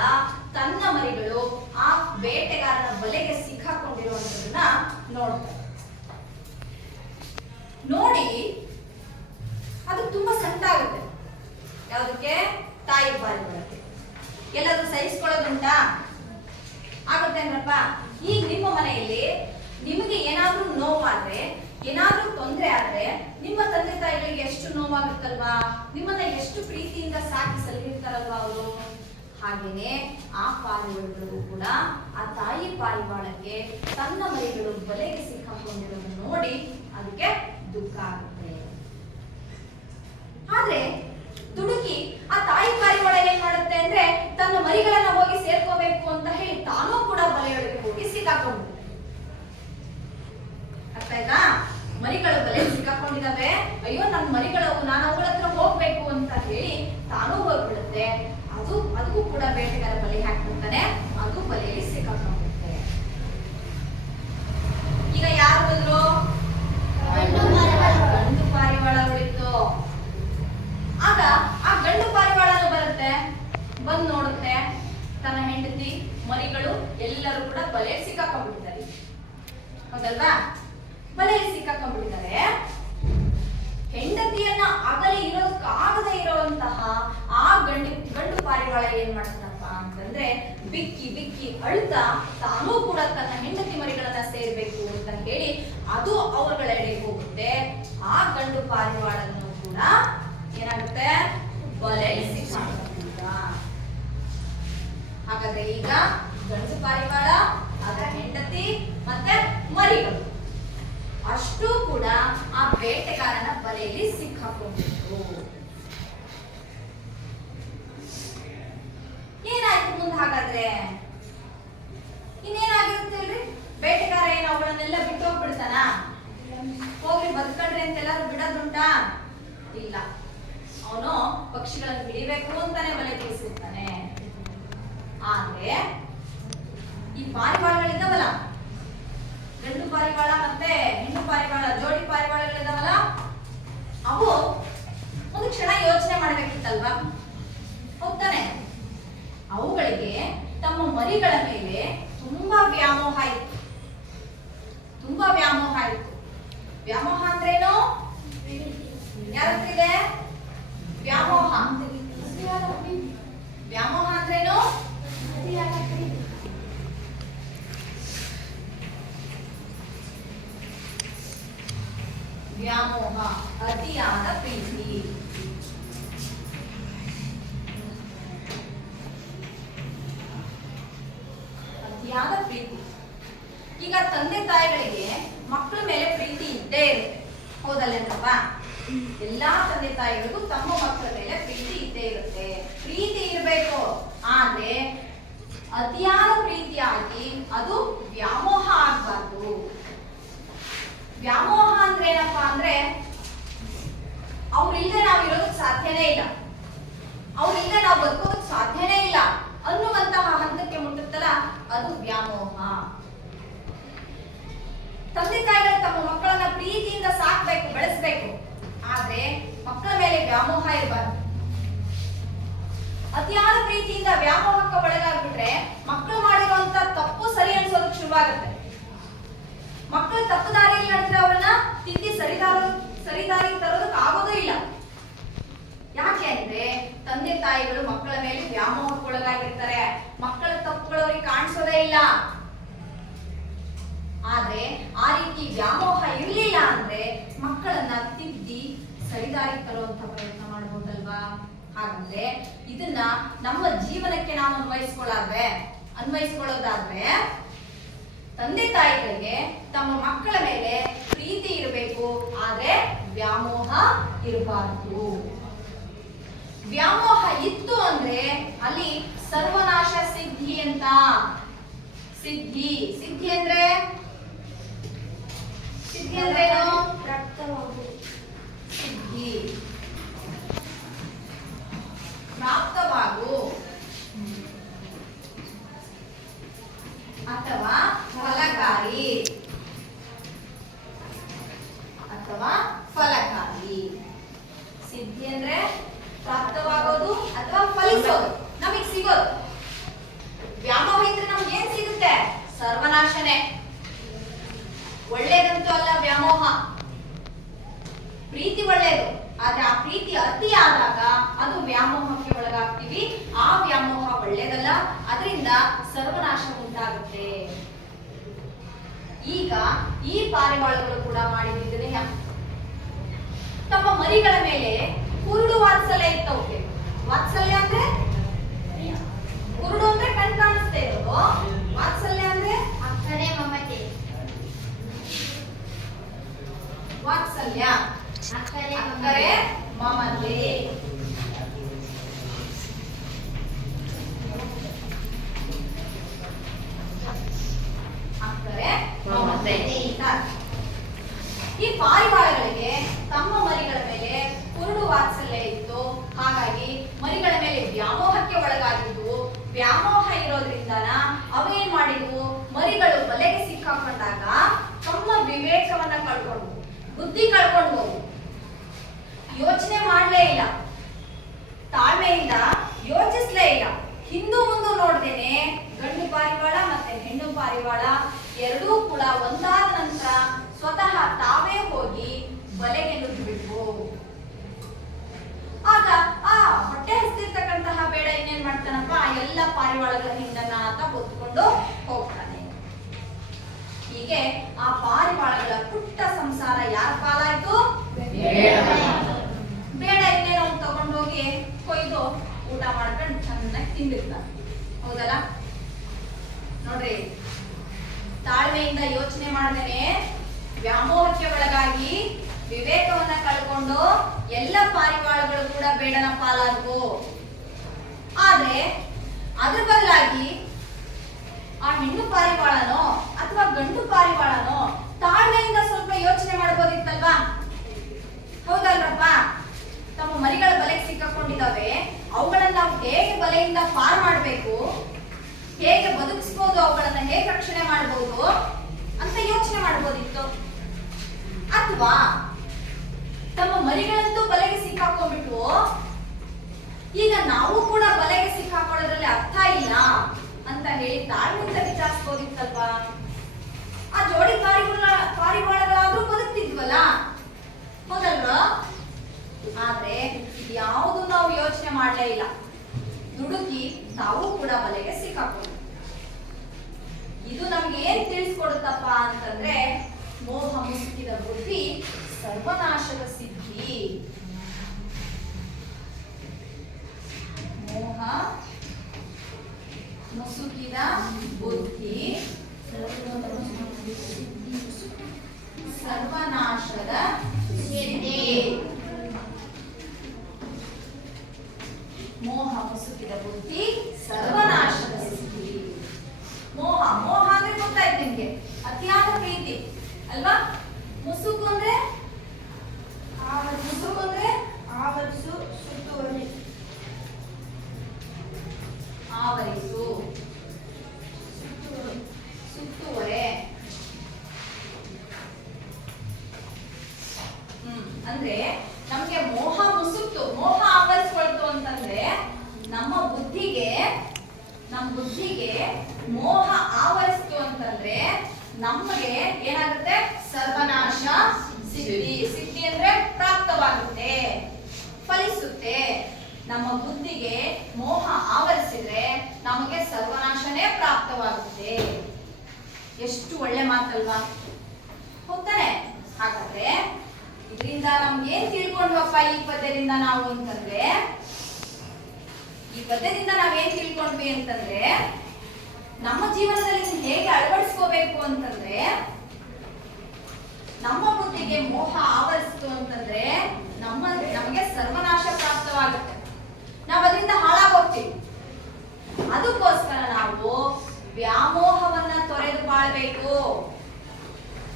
ತನ್ನ ಮರಿಗಳು ಆ ಬೇಟೆಗಾರನ ಬಲೆಗೆ ಸಿಕ್ಕಾಕೊಂಡಿರುವಂತದನ್ನ ನೋಡ್ತಾರೆ. ನೋಡಿ ಅದು ತುಂಬಾ ಸಂಕಟಾಗುತ್ತೆ. ಯಾವುದಕ್ಕೆ? ತಾಯಿ ಪಾರಿವಾಳಕ್ಕೆ. ಎಲ್ಲಾದ್ರೂ ಸಹಿಸ್ಕೊಳ್ಳೋದುಂಟಾ? ಆಗುತ್ತೆ ಅಂದ್ರಪ್ಪ. ಈಗ ನಿಮ್ಮ ಮನೆಯಲ್ಲಿ ನಿಮಗೆ ಏನಾದ್ರೂ ನೋವಾದ್ರೆ, ಏನಾದ್ರೂ ತೊಂದರೆ ಆದ್ರೆ ನಿಮ್ಮ ತಂದೆ ತಾಯಿಗಳಿಗೆ ಎಷ್ಟು ನೋವಾಗುತ್ತಲ್ವಾ? ನಿಮ್ಮನ್ನ ಎಷ್ಟು ಪ್ರೀತಿಯಿಂದ ಸಾಕಿ ಸಲಹಿರ್ತಾರಲ್ವಾ ಅವರು. ಹಾಗೇನೆ ಆ ಪಾರಿವಾಳಗಳಿಗೂ ಕೂಡ ಆ ತಾಯಿ ಪಾರಿವಾಳಕ್ಕೆ ತನ್ನ ಮರಿಗಳು ಬಲೆಗೆ ಸಿಕ್ಕಾಕೊಂಡಿರೋದು ನೋಡಿ ಅದಕ್ಕೆ ದುಃಖ ಆಗುತ್ತೆ. ಆದ್ರೆ ದುಡುಕಿ ಆ ತಾಯಿ ಪಾರಿವಾಳ ಏನ್ ಮಾಡುತ್ತೆ ಅಂದ್ರೆ ತನ್ನ ಮರಿಗಳನ್ನ ಹೋಗಿ ಸೇರ್ಕೋಬೇಕು ಅಂತ ಹೇಳಿ ತಾನೂ ಕೂಡ ಬಲೆಯೊಳಗೆ ಹೋಗಿ ಸಿಕ್ಕಾಕೊಂಡಿರುತ್ತೆ. ಅರ್ಥ ಆಯ್ತಾ? ಮರಿಗಳು ಬಲೆ ಸಿಕ್ಕಾಕೊಂಡಿದ್ದಾವೆ. ಅಯ್ಯೋ ನಮ್ಮ ಮರಿಗಳು, ನಾನು ಏನ್ ಮಾಡ್ತಾನಪ್ಪ ಅಂತಂದ್ರೆ ಬಿಕ್ಕಿ ಬಿಕ್ಕಿ ಅಳ್ತಾ ತಾನೂ ಕೂಡ ತನ್ನ ಹೆಂಡತಿ ಮರಿಗಳನ್ನ ಸೇರ್ಬೇಕು ಅಂತ ಹೇಳಿ ಅದು ಅವರುಗಳೆಡೆಗೆ ಹೋಗುತ್ತೆ. ಆ ಗಂಡು ಪಾರಿವಾಳನ್ನು ಕೂಡ ಏನಾಗುತ್ತೆ, ಬಲೆಯಲ್ಲಿ ಸಿಕ್ಕಾಕೊಂಡ. ಹಾಗಾದ್ರೆ ಈಗ ಗಂಡು ಪಾರಿವಾಳ, ಅದರ ಹೆಂಡತಿ ಮತ್ತೆ ಮರಿಗಳು ಅಷ್ಟೂ ಕೂಡ ಆ ಬೇಟೆಗಾರನ ಬಲೆಯಲ್ಲಿ ಸಿಕ್ಕಾಕೊಂಡಿತ್ತು. ಏನಾಯ್ತು ಮುಂದೆ? ಹಾಗಾದ್ರೆ ಇನ್ನೇನಾಗಿರುತ್ತೆ ಅಲ್ರಿ? ಬೇಟೆಗಾರ ಏನು ಅವುಗಳನ್ನೆಲ್ಲ ಬಿಟ್ಟು ಹೋಗ್ಬಿಡ್ತಾನ? ಹೋಗ್ರಿ ಬದುಕಡ್ರಿ ಅಂತೆಲ್ಲಾರು ಬಿಡೋದುಂಟಾ? ಇಲ್ಲ, ಅವನು ಪಕ್ಷಿಗಳನ್ನು ಹಿಡಿಬೇಕು ಅಂತಾನೆ ಬಲೆ ಬೀಸಿರ್ತಾನೆ. ಆದ್ರೆ ಈ ಪಾರಿವಾಳಗಳಿದ್ದಾವಲ್ಲ, ಗಂಡು ಪಾರಿವಾಳ ಮತ್ತೆ ಹೆಣ್ಣು ಪಾರಿವಾಳ, ಜೋಡಿ ಪಾರಿವಾಳಗಳಿದಾವಲ್ಲ, ಅವು ಒಂದು ಕ್ಷಣ ಯೋಚನೆ ಮಾಡ್ಬೇಕಿತ್ತಲ್ವಾ? ಹೌದಾನೆ? ಅವುಗಳಿಗೆ ತಮ್ಮ ಮರಿಗಳ ಮೇಲೆ ತುಂಬಾ ವ್ಯಾಮೋಹ ಇತ್ತು. ತುಂಬಾ ವ್ಯಾಮೋಹ ಇತ್ತು. ವ್ಯಾಮೋಹ ಅಂದ್ರೇನು? ಯಾರತ್ರ ಇದೆ ವ್ಯಾಮೋಹ? ವ್ಯಾಮೋಹ ಅಂದ್ರೇನು? ವ್ಯಾಮೋಹ ಅತಿಯಾದ ಪ್ರೀತಿ. ಅತಿಯಾದ ಪ್ರೀತಿ. ಈಗ ತಂದೆ ತಾಯಿಗಳಿಗೆ ಮಕ್ಕಳ ಮೇಲೆ ಪ್ರೀತಿ ಇದ್ದೇ ಇರುತ್ತೆ, ಹೌದಲ್ಲೇನಪ್ಪ? ಎಲ್ಲಾ ತಂದೆ ತಾಯಿಗಳಿಗೂ ತಮ್ಮ ಮಕ್ಕಳ ಮೇಲೆ ಪ್ರೀತಿ ಇದ್ದೇ ಇರುತ್ತೆ. ಪ್ರೀತಿ ಇರಬೇಕು, ಆದ್ರೆ ಅತಿಯಾದ ಪ್ರೀತಿಯಾಗಿ ಅದು ವ್ಯಾಮೋಹ ಆಗ್ಬಾರ್ದು. ವ್ಯಾಮೋಹ ಅಂದ್ರೆ ಏನಪ್ಪಾ ಅಂದ್ರೆ ಅವ್ರಿಲ್ಲದೆ ನಾವು ಇರೋದಕ್ಕೆ ಸಾಧ್ಯನೇ ಇಲ್ಲ, ಅವ್ರಿಲ್ಲದೆ ನಾವು ಬದುಕೋದಕ್ಕೆ ಸಾಧ್ಯನೇ ಇಲ್ಲ ಅನ್ನುವಂತಹ ಹಂತಕ್ಕೆ ಮುಟ್ಟುತ್ತಲ್ಲ, ಅದು ವ್ಯಾಮೋಹ. ತಂದೆ ತಾಯಿಗಳು ತಮ್ಮ ಮಕ್ಕಳನ್ನ ಪ್ರೀತಿಯಿಂದ ಸಾಕ್ಬೇಕು, ಬೆಳೆಸ್ಬೇಕು, ಆದ್ರೆ ಮಕ್ಕಳ ಮೇಲೆ ವ್ಯಾಮೋಹ ಇರಬಾರ್ದು. ಅತಿಯಾದ ಪ್ರೀತಿಯಿಂದ ವ್ಯಾಮೋಹಕ್ಕೆ ಒಳಗಾಗ್ಬಿಟ್ರೆ ಮಕ್ಕಳು ಮಾಡಿರುವಂತ ತಪ್ಪು ಸರಿ ಅನ್ಸೋದಕ್ಕೆ ಶುರುವಾಗುತ್ತೆ. ಮಕ್ಕಳು ತಪ್ಪು ದಾರಿಯಲ್ಲಿ ನಡೆದ್ರೆ ಅವರನ್ನ ತಿದ್ದಿ ಸರಿದಾರಿಗೆ ತರೋದಕ್ಕೆ ಆಗೋದೂ ಇಲ್ಲ. ಯಾಕೆ ಅಂದ್ರೆ ತಂದೆ ತಾಯಿಗಳು ಮಕ್ಕಳ ಮೇಲೆ ವ್ಯಾಮೋಹಕ್ಕೊಳಗಾಗಿರ್ತಾರೆ, ಮಕ್ಕಳ ತಪ್ಪುಗಳು ಅವ್ರಿಗೆ ಕಾಣಿಸೋದೇ ಇಲ್ಲ. ಆದ್ರೆ ಆ ರೀತಿ ವ್ಯಾಮೋಹ ಇರ್ಲಿಲ್ಲ ಅಂದ್ರೆ ಮಕ್ಕಳನ್ನ ತಿದ್ದಿ ಸರಿದಾರಿಗೆ ತರುವಂತ ಪ್ರಯತ್ನ ಮಾಡಬಹುದಲ್ವಾ? ಹಾಗಂದ್ರೆ ಇದನ್ನ ನಮ್ಮ ಜೀವನಕ್ಕೆ ನಾವು ಅನ್ವಯಿಸ್ಕೊಳ್ಳೋದಾದ್ರೆ ತಂದೆ ತಾಯಿಗಳಿಗೆ ತಮ್ಮ ಮಕ್ಕಳ ಮೇಲೆ ಪ್ರೀತಿ ಇರಬೇಕು, ಆದ್ರೆ ವ್ಯಾಮೋಹ ಇರಬಾರದು. ವ್ಯಾಮೋಹ ಇತ್ತು ಅಂದ್ರೆ ಅಲ್ಲಿ ಸರ್ವನಾಶ ಸಿದ್ಧಿ ಅಂತ. ಸಿದ್ಧಿ ಅಂದ್ರೆ ಏನು? ಸಿದ್ಧಿ, ಪ್ರಾಪ್ತವಾಗು ಅಥವಾ ಫಲಕಾರಿ ಸಿದ್ಧಿ ಅಂದ್ರೆ ಪ್ರಾಪ್ತವಾಗೋದು ಅಥವಾ ಫಲಿಸೋದು, ನಮಗೆ ಸಿಗೋದು. ವ್ಯಾಮೋಹ ಇದ್ರೆ ನಮ್ಗೆ ಏನ್ ಸಿಗುತ್ತೆ? ಸರ್ವನಾಶನೇ. ಒಳ್ಳೇದಂತೂ ಅಲ್ಲ ವ್ಯಾಮೋಹ. ಪ್ರೀತಿ ಒಳ್ಳೇದು, ಆದ್ರೆ ಆ ಪ್ರೀತಿ ಅತಿ ಆದಾಗ ಅದು ವ್ಯಾಮೋಹಕ್ಕೆ ಒಳಗಾಗ್ತೀವಿ. ಆ ವ್ಯಾಮೋಹ ಒಳ್ಳೇದಲ್ಲ, ಅದರಿಂದ ಸರ್ವನಾಶ ಉಂಟಾಗುತ್ತೆ. ಈಗ ಈ ಪಾರಿವಾಳಗಳು ಕೂಡ ಮಾಡಿದ್ರೆ ತಮ್ಮ ಮರಿಗಳ ಮೇಲೆ ಕುರುಡು ವಾತ್ಸಲ್ಯ ಇತ್ತವಕ್ಕೆ. ವಾತ್ಸಲ್ಯ ಅಂದ್ರೆ ಕುರುಡು ಅಂದ್ರೆ ಕಣ್ ಕಾಣಿಸ್ತಾ ಇರೋದು, ವಾತ್ಸಲ್ಯ ಅಂದ್ರೆ ಅಕ್ಕರೆ ಮಮತೆ. ವಾತ್ಸಲ್ಯ ಅಕ್ಕರೆ ಮಮತೆ. ಅಕ್ಕರೆ ಮಮತೆ. ಈ ಪಾರಿವಾಳಗಳಿಗೆ ತಮ್ಮ ಮರಿಗಳ ಮೇಲೆ ಕುರುಡು ವಾತ್ಸಲ್ಯ ಇತ್ತು, ಹಾಗಾಗಿ ಮರಿಗಳ ಮೇಲೆ ವ್ಯಾಮೋಹಕ್ಕೆ ಒಳಗಾಗಿದ್ವು. ವ್ಯಾಮೋಹ ಇರೋದ್ರಿಂದ ಅವೇನ್ ಮಾಡಿದ್ವು? ಮರಿಗಳು ಬಲೆಗೆ ಸಿಕ್ಕಾಕೊಂಡಾಗ ತಮ್ಮ ವಿವೇಕವನ್ನ ಕಳ್ಕೊಂಡು, ಬುದ್ಧಿ ಕಳ್ಕೊಂಡು, ಯೋಚನೆ ಮಾಡ್ಲೇ ಇಲ್ಲ, ತಾಳ್ಮೆಯಿಂದ ಯೋಚಿಸ್ಲೇ ಇಲ್ಲ, ಹಿಂದೂ ಮುಂದೆ ನೋಡ್ದೇನೆ ಗಂಡು ಪಾರಿವಾಳ ಮತ್ತೆ ಹೆಣ್ಣು ಪಾರಿವಾಳ ಎರಡೂ ಕೂಡ ಒಂದಾದ ನಂತರ ಸ್ವತಃ ತಾವೇ ಹೋಗಿ ಬಲೆಗೆ ನುಗ್ಗಿಬಿಟ್ವು. ಆಗ ಆ ಹೊಟ್ಟೆ ಹಸ್ತಿರ್ತಕ್ಕಂತಹ ಬೇಡ ಇನ್ನೇನ್ ಮಾಡ್ತಾನಪ್ಪ, ಆ ಪಾರಿವಾಳಗಳ ಪುಟ್ಟ ಸಂಸಾರ ಯಾರ ಪಾಲಾಯ್ತು? ಬೇಡ ಇನ್ನೇನೋ ತಗೊಂಡೋಗಿ ಕೊಯ್ದು ಊಟ ಮಾಡ್ಕೊಂಡು ಚೆನ್ನಾಗಿ ತಿಂದಿರ್ತಾರೆ. ಹೌದಲ್ಲ? ನೋಡ್ರಿ, ತಾಳ್ಮೆಯಿಂದ ಯೋಚನೆ ಮಾಡ್ದೇನೆ ವ್ಯಾಮೋಹಕ್ಕೆ ಒಳಗಾಗಿ ವಿವೇಕವನ್ನ ಕಳ್ಕೊಂಡು ಎಲ್ಲ ಪಾರಿವಾಳಗಳು ಕೂಡ ಬೇಡನ ಪಾಲಾದವು. ಆದ್ರೆ ಅದ್ರ ಬದಲಾಗಿ ಆ ಹೆಣ್ಣು ಪಾರಿವಾಳನೋ ಅಥವಾ ಗಂಡು ಪಾರಿವಾಳನೋ ತಾಳ್ಮೆಯಿಂದ ಸ್ವಲ್ಪ ಯೋಚನೆ ಮಾಡ್ಬೋದಿತ್ತಲ್ವಾ? ಹೌದಲ್ರಪ್ಪ? ತಮ್ಮ ಮರಿಗಳ ಬಲೆಗೆ ಸಿಕ್ಕಾಕೊಂಡಿದ್ದಾವೆ, ಅವುಗಳನ್ನ ನಾವು ಹೇಗೆ ಬಲೆಯಿಂದ ಪಾರ್ ಮಾಡಬೇಕು, ಹೇಗೆ ಬದುಕಿಸ್ಬೋದು, ಅವುಗಳನ್ನ ಹೇಗೆ ರಕ್ಷಣೆ ಮಾಡಬಹುದು ಅಂತ ಯೋಚನೆ ಮಾಡ್ಬೋದಿತ್ತು. ಅಥವಾ ತಮ್ಮ ಮರಿಗಳಂತೂ ಬಲೆಗೆ ಸಿಕ್ಕಾಕೊಂಡ್ಬಿಟ್ಟು ಈಗ ನಾವು ಕೂಡ ಬಲೆಗೆ ಸಿಕ್ಕಾಕೊಳ್ಳೋದ್ರಲ್ಲಿ ಅರ್ಥ ಇಲ್ಲ ಅಂತ ಹೇಳಿ ತಾಳ್ಮೆಯಿಂದ ವಿಚಾರಿಸ್ಬೋದಿತ್ತಲ್ವಾ? ಆ ಜೋಡಿ ಪಾರಿವಾಳಗಳಾದ್ರೂ ಬದುಕ್ತಿದ್ವಲ್ಲ, ಹೌದಲ್ವಾ? ಆದ್ರೆ ಯಾವುದು ನಾವು ಯೋಚನೆ ಮಾಡಲೇ ಇಲ್ಲ. ದುಡುಕಿ ತಾವು ಕೂಡ ಬಲೆಗೆ ಸಿಕ್ಕಾಕೊಂಡು. ಇದು ನಮ್ಗೆ ಏನ್ ತಿಳಿಸ್ಕೊಡುತ್ತಪ್ಪ ಅಂತಂದ್ರೆ, ಮೋಹ ಮುಸುಕಿದ ಬುದ್ಧಿ ಸರ್ವನಾಶದ ಸಿದ್ಧಿ. ಮೋಹ ಮುಸುಕಿದ ಬುದ್ಧಿ ಸರ್ವನಾಶದ ಸಿದ್ಧಿ. ಮೋಹ ಮುಸುಕಿದ ಬುದ್ಧಿ ಸರ್ವನಾಶದ ಸಿದ್ಧಿ. ಮೋಹ ಅಂದ್ರೆ ಗೊತ್ತಾಯ್ತು ನಿಮ್ಗೆ, ಅತಿಯಾದ ಪ್ರೀತಿ ಅಲ್ವಾ? ಮುಸುಕು ಅಂದ್ರೆ ಆವರಿಸು, ಆವರಿಸು, ಸುತ್ತುವರೆ. ಅಂದ್ರೆ ನಮ್ಗೆ ಮೋಹ ಆವರಿಸ್ಕೊಳ್ತು ಅಂತಂದ್ರೆ ನಮ್ಮ ಬುದ್ಧಿಗೆ ಮೋಹ ಆವರಿಸ್ತು ಅಂತಂದ್ರೆ ನಮಗೆ ಏನಾಗುತ್ತೆ? ಸರ್ವನಾಶ ಸಿದ್ಧಿ ಅಂದ್ರೆ ಪ್ರಾಪ್ತವಾಗುತ್ತೆ, ಫಲಿಸುತ್ತೆ. ನಮ್ಮ ಬುದ್ಧಿಗೆ ಮೋಹ ಆವರಿಸಿದ್ರೆ ನಮಗೆ ಸರ್ವನಾಶನೇ ಪ್ರಾಪ್ತವಾಗುತ್ತೆ. ಎಷ್ಟು ಒಳ್ಳೆ ಮಾತಲ್ವಾ? ಹೋಗ್ತಾನೆ. ಹಾಗಾದ್ರೆ ಇದರಿಂದ ನಮ್ಗೆ ಏನ್ ತಿಳ್ಕೊಂಡ್ವಪ್ಪ ಈ ಪದ್ಯದಿಂದ ನಾವು ಅಂತಂದ್ರೆ, ಈ ಪದ್ಯದಿಂದ ನಾವೇನ್ ತಿಳ್ಕೊಂಡ್ವಿ ಅಂತಂದ್ರೆ, ನಮ್ಮ ಜೀವನದಲ್ಲಿ ಹೇಗೆ ಅಳವಡಿಸ್ಕೋಬೇಕು ಅಂತಂದ್ರೆ, ನಮ್ಮ ಬುದ್ಧಿಗೆ ಮೋಹ ಆವರಿಸ್ತು ಅಂತಂದ್ರೆ ನಮಗೆ ಸರ್ವನಾಶ ಪ್ರಾಪ್ತವಾಗುತ್ತೆ, ನಾವು ಅದರಿಂದ ಹಾಳಾಗೋಗ್ತೀವಿ. ಅದಕ್ಕೋಸ್ಕರ ನಾವು ವ್ಯಾಮೋಹವನ್ನ ತೊರೆದು ಬಾಳ್ಬೇಕು.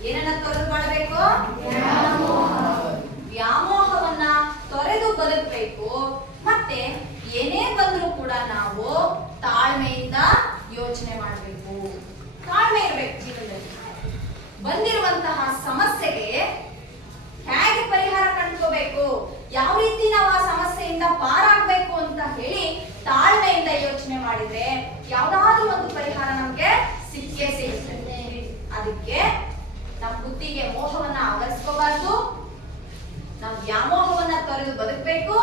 ಏನನ್ನ ತೊರೆದು ಬಾಳ್ಬೇಕು? ವ್ಯಾಮೋಹವನ್ನ ತೊರೆದು ಬದುಕಬೇಕು. ಮತ್ತೆ ಏನೇ ಬಂದರೂ ಕೂಡ ನಾವು ತಾಳ್ಮೆಯಿಂದ ಯೋಚನೆ ಮಾಡಬೇಕು. ತಾಳ್ಮೆ ಇರಬೇಕು ಜೀವನದಲ್ಲಿ. ಬಂದಿರುವಂತಹ ಸಮಸ್ಯೆಗೆ ಹೇಗೆ ಪರಿಹಾರ ಕಂಡುಕೋಬೇಕು, ಯಾವ ರೀತಿ ನಾವು ಆ ಸಮಸ್ಯೆಯಿಂದ ಪಾರಾಗಬೇಕು ಅಂತ ಹೇಳಿ ತಾಳ್ಮೆಯಿಂದ ಯೋಚನೆ ಮಾಡಿದ್ರೆ ಯಾವ್ದಾದ್ರೂ ಒಂದು ಪರಿಹಾರ ನಮ್ಗೆ ಸಿಕ್ಕೇ ಸಿಗುತ್ತೆ. ಅದಕ್ಕೆ ನಮ್ಮ ಬುದ್ಧಿಗೆ ಮೋಹವನ್ನ ಆವರಿಸ್ಕೋಬಾರ್ದು, ನಾವು ವ್ಯಾಮೋಹವನ್ನ ತೊರೆದು ಬದುಕಬೇಕು.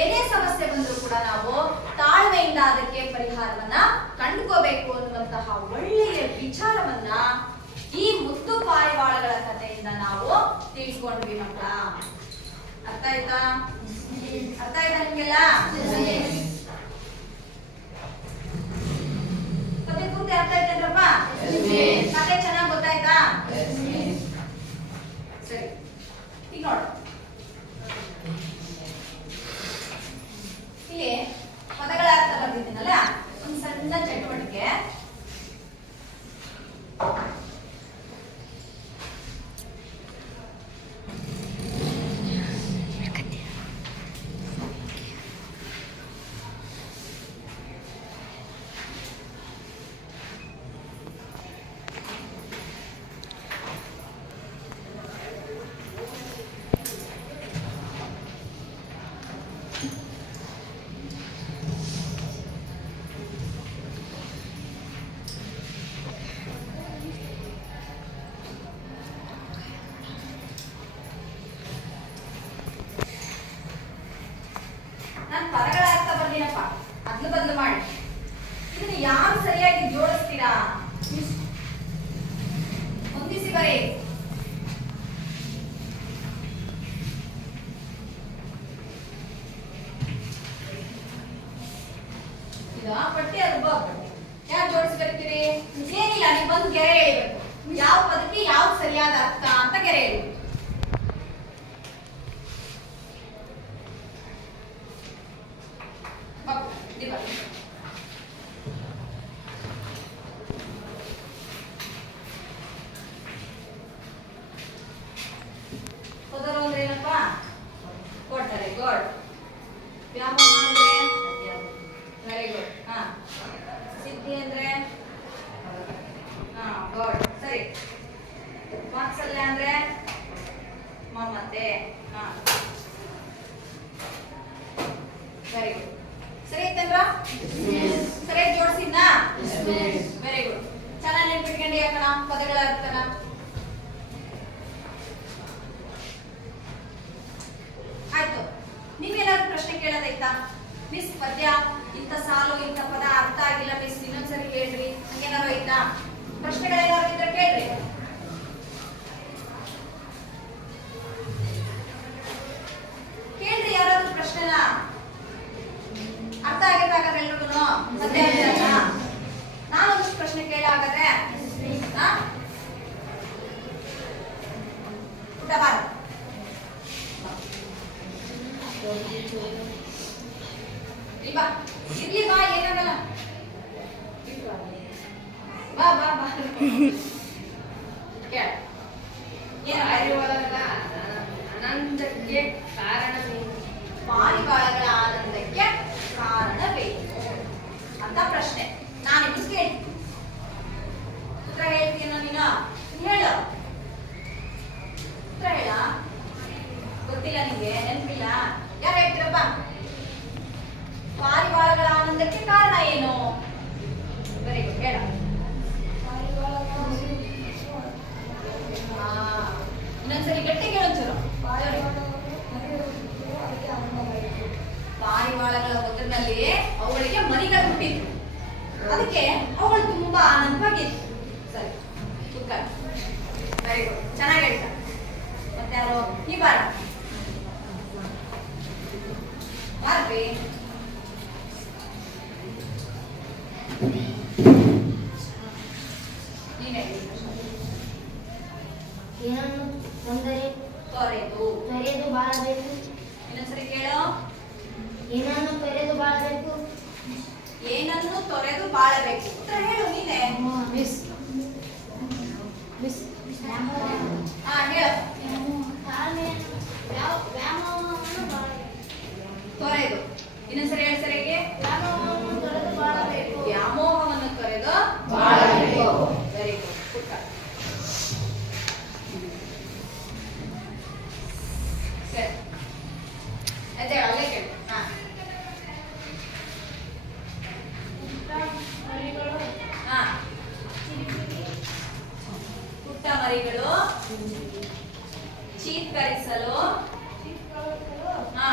ಏನೇ ಸಮಸ್ಯೆ ಬಂದರೂ ಕೂಡ ನಾವು ತಾಳ್ಮೆಯಿಂದ ಅದಕ್ಕೆ ಪರಿಹಾರವನ್ನ ಕಂಡುಕೋಬೇಕು ಅನ್ನುವಂತಹ ಒಳ್ಳೆಯ ವಿಚಾರವನ್ನ ಈ ಮುದ್ದು ಪಾರಿವಾಳಗಳ ಕಥೆಯಿಂದ ನಾವು ತಿಳಿಸ್ಕೊಂಡ್ವಿ ಮಕ್ಕಳ. ಅರ್ಥ ಆಯ್ತಾ ನಿಮ್ಗೆಲ್ಲ? ಕಥೆ ಪೂರ್ತಿ ಅರ್ಥ ಆಯ್ತೇನ್ರಪ್ಪ? ಕಥೆ ಚೆನ್ನಾಗಿ ಗೊತ್ತಾಯ್ತಾ? ಸರಿ, ಈಗ ನೋಡು, ಇಲ್ಲಿ ಪದಗಳ ಅರ್ಥ ಬರ್ತಿದ್ದೀನಲ್ಲ, ಒಂದು ಸಣ್ಣ ಚಟುವಟಿಕೆ. ಪಟ್ಟಿ ಅದು ಬ ಪಟ್ಟಿ. ಯಾರು ಜೋಡಿಸಿ ಬರೀತೀರಿ? ಏನಿಲ್ಲ, ನೀವು ಬಂದು ಗೆರೆ ಎಳಿಬೇಕು. ಯಾವ ಪದಕ್ಕೆ ಯಾವ ಸರಿಯಾದ ಅರ್ಥ ಅಂತ ಗೆರೆ ಎಳಿ. ಪದರು ಅಂದ್ರೆ ಏನಪ್ಪ? ಕೊಟ್ಟರೆ ಗೋಡ್. ವ್ಯಾಮೋಹ ಅಂದ್ರೆ ವೆರಿ ಗುಡ್. ಹಾ, ಸಿದ್ಧಿ ಅಂದ್ರೆ ಹಾ ಗೋಡ್, ಸರಿ. ವಾತ್ಸಲ್ಯ ಅಂದ್ರೆ ಮಮತೆ. ಹಾ, ವೆರಿ ಗುಡ್. ಸರಿ ಐತಂದ್ರ? ಸರಿಯಾಗಿ ಜೋಡಿಸಿದ್ನಾ? Very good. ಚೆನ್ನಾಗಿ ನೆನ್ಪಿಟ್ಕೊಂಡು ಯಾಕಣ ಪದಗಳ ಅರ್ಥನ. ಆಯ್ತು, ನೀವೇನಾದ್ರು ಪ್ರಶ್ನೆ ಕೇಳೋದೈತಾ? ಮಿಸ್ ಪದ್ಯ ಇಂಥ ಸಾಲು ಇಂಥ ಪದ ಅರ್ಥ ಆಗಿಲ್ಲ ಮಿಸ್, ಇನ್ನೊಂದ್ಸರಿ ಹೇಳ್ರಿ, ಹಂಗೇನಾರು ಐತಾ? ಪ್ರಶ್ನೆಗಳೇನಾದ್ರು ಇದ್ರೆ ಕೇಳ್ರಿ. ಕೇಳ್ರಿ ಯಾರಾದ್ರೂ ಪ್ರಶ್ನೆನ. ಅರ್ಥ ಆಗೈತೆ ಹಾಗಾದ್ರೆ ಎಲ್ರಿಗೂ? ಪದ್ಯ ಅರ್ಥ? ನಾನೊಂದಷ್ಟು ಪ್ರಶ್ನೆ ಕೇಳ ಹಾಗಾದ್ರೆ. ಊಟ ಬಾರ. ಬಾ, ಇರ್ಲಿ ಬಾ, ಏನಾಗಲ್ಲ. ಬಾ ಬಾ ಬಾ. ಆನಂದಕ್ಕೆ ಕಾರಣವೇನು? ಪಾರಿವಾಳಗಳ ಆನಂದಕ್ಕೆ ಕಾರಣವೇನು ಅಂತ ಪ್ರಶ್ನೆ ನಾನು ನಿಮ್ಗೆ ಕೇಳ್ತೀನಿ. ಉತ್ತರ ಹೇಳ್ತೀನೋ ನೀನು? ಹೇಳು, ಉತ್ತರ ಹೇಳ. ಗೊತ್ತಿಲ್ಲ ನಿಂಗೆ? ನೆನಪಿಲ್ಲ? ಯಾರು ಹೇಳ್ತೀರಪ್ಪ? ಪಾರಿವಾಳಗಳ ಆನಂದಕ್ಕೆ ಕಾರಣ ಏನು? ವೆರಿ ಗುಡ್, ಹೇಳ. ಇನ್ನೊಂದ್ಸರಿ ಗಟ್ಟಿಗೆ ಹೇಳೊಂಚೂರು. ಪಾರಿವಾಳಗಳ ಹೊತ್ತಿನಲ್ಲಿ ಅವುಗಳಿಗೆ ಮರಿಗಳು ಹುಟ್ಟಿತ್ತು, ಅದಕ್ಕೆ ಅವಳು ತುಂಬಾ ಆನಂದವಾಗಿತ್ತು. ಸರಿ, ವೆರಿ ಗುಡ್, ಚೆನ್ನಾಗಿ ಹೇಳ್ತ. ಮತ್ತೆ ಯಾರು? ಈ ಬಾರ ಬಾರ್ರಿ. ಏನನ್ನು ತೊಂದರೆ ತೊರೆದು ಬಾಳಬೇಕು? ಇನ್ನೊಂದ್ಸರಿ ಕೇಳು. ಏನನ್ನು ತೊರೆದು ಬಾಳಬೇಕು? ಏನನ್ನು ತೊರೆದು ಬಾಳಬೇಕು. ಉತ್ತರ ಹೇಳು ನೀನೆ. ಮಿಸ್ ಮಿಸ್ ಹಾ, ಹೇಳು. ತೊರೆದು. ಇನ್ನೊಂದ್ಸರಿ ಹೇಳು ಸರಿಗೆ. ವ್ಯಾಮೋಹವನ್ನು ತೊರೆದು ಬಾಳಬೇಕು. ವ್ಯಾಮೋಹವನ್ನು ತೊರೆದು ಬಾಳಬೇಕು. Very good. ಸರಿ, ಅದೇ ಅಲ್ಲೇ ಕೇಳು. ಹಾ, ಹಾ. ಪುಟ್ಟ ಮರಿಗಳು ಚೀತ್ಕರಿಸಲು ಹಾ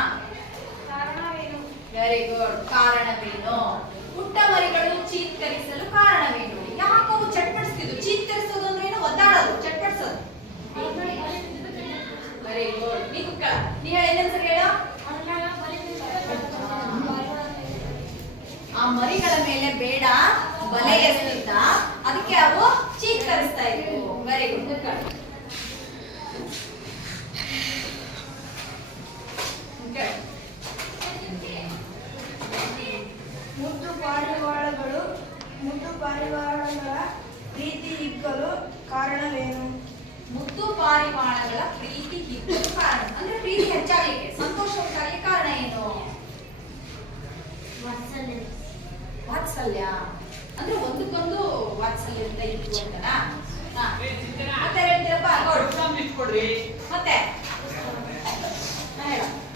ಕಾರಣವೇನು? Very good. ಕಾರಣವೇನು? ಪುಟ್ಟ ಮರಿಗಳು ಚೀತ್ಕರಿಸಲು ಕಾರಣವೇನು? ಯಾಕವು ಚಟ್ಪಡಿಸ್ತಿದ್ವು? ಚೀತ್ಕರಿಸೋದು ಅಂದ್ರೆ ಏನು? ಒದ್ದಾಡೋದು, ಚಟ್ಪಡಿಸೋದು. Very good. ನೀ ಕುಕ್ಕಳ, ನೀ ಹೇಳ. ಇನ್ನೊಂದ್ಸರಿ ಹೇಳು. ಆ ಮರಿಗಳ ಮೇಲೆ ಬೇಡ ಬಲೆ ಎಸೆದಿದ್ದ, ಅದಕ್ಕೆ ಅವು ಚೀತ್ಕರಿಸ್ತಾ ಇದ್ವು. ವೆರಿ ಗುಡ್, ಕುಕ್ಕಳ. ಮುದ್ದು ಪಾರಿವಾಳಗಳ ಪ್ರೀತಿ ಹಿಗ್ಗಲು ಕಾರಣವೇನು? ಮುದ್ದು ಪಾರಿವಾಳಗಳ ಪ್ರೀತಿ ಹಿಗ್ಗಲು ಕಾರಣ ಅಂದ್ರೆ ಪ್ರೀತಿ ಹೆಚ್ಚಾಗ್ಲಿಕ್ಕೆ, ಸಂತೋಷ ಉಂಟಾಗ್ಲಿಕ್ಕೆ ಕಾರಣ ಏನು? ವಾತ್ಸಲ್ಯ ಅಂದ್ರೆ ಒಂದಕ್ಕೊಂದು ವಾತ್ಸಲ್ಯದಿಂದ ಇತ್ತು ಅಂತನಾ? ಮತ್ತೆ ಹೇಳ್ತೀರಪ್ಪ? ಕೊಡ್ರಿ. ಮತ್ತೆ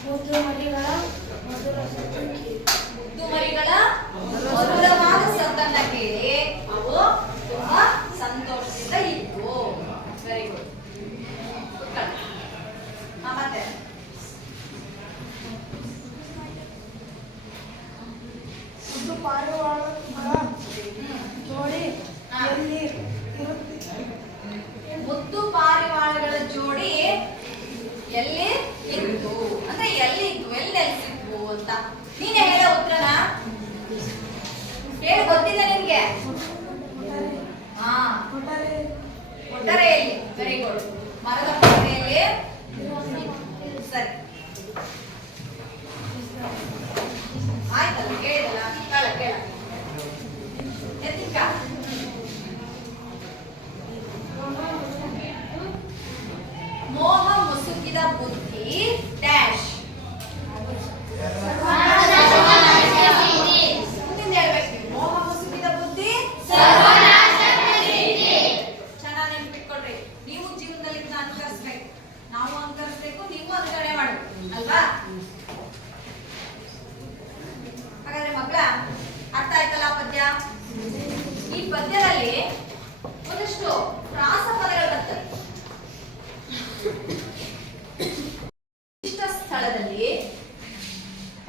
ಮುದ್ದು ಮರಿಗಳ ಮಧುರವಾದ ಸದ್ದನ್ನ ಕೇಳಿ ಅವು ತುಂಬಾ ಸಂತೋಷದಿಂದ ಇದ್ವು. Very good. ಮತ್ತೆ ಮುದ್ದು ಪಾರಿವಾಳಗಳ ಜೋಡಿ ಎಲ್ಲಿ ಮುದ್ದು ಪಾರಿವಾಳಗಳ ಜೋಡಿ ಎಲ್ಲಿ ಇತ್ತು ಅಂದ್ರೆ ಎಲ್ಲಿ ಇತ್ತು, ಎಲ್ಲೆಲ್ಲಿ ಸಿಕ್ವು ಅಂತ ನೀನೇ ಹೇಳೋ ಉತ್ತರನ. ಕೇಳಿ ಗೊತ್ತಿದೆ ನಿಮ್ಗೆ? ಒಟ್ಟಾರೆ ಹಾ, ಒಟ್ಟಾರೆ ಒಟ್ಟಾರೆಯಲ್ಲಿ. Very good. ಮರದ ಪೊಟರೆಯಲ್ಲಿ. ಸರಿ, ಆಯ್ತಲ್ಲ, ಕೇಳಿದಲ್ಲ. ಕೇಳ ಎತ್ತಿಕ ಮೋಹ ಮುಸುಕಿದ ಬುದ್ಧಿ ಡ್ಯಾಶ್. ಮುಂದಿನ ಹೇಳ್ಬೇಕು ನೀವು. ಮೋಹ ಮುಸುಕಿದ ಬುದ್ಧಿ ಚೆನ್ನಾಗಿ ನೆನ್ಪಿಟ್ಕೊಳ್ರಿ. ನೀವು ಜೀವನದಲ್ಲಿ ಇದನ್ನ ಅನುಕರಿಸ್ಬೇಕು, ನಾವು ಅನುಕರಿಸ್ಬೇಕು, ನೀವು ಅನುಕರಣೆ ಮಾಡ್ಬೇಕು ಅಲ್ವಾ? ಹಾಗಾದ್ರೆ ಮಕ್ಕಳ ಅರ್ಥ ಆಯ್ತಲ್ಲ ಪದ್ಯ? ಈ ಪದ್ಯದಲ್ಲಿ ಒಂದಷ್ಟು ಪ್ರಾಸ ಪದಗಳು ಬರ್ತವೆ. ನಿರ್ದಿಷ್ಟ ಸ್ಥಳದಲ್ಲಿ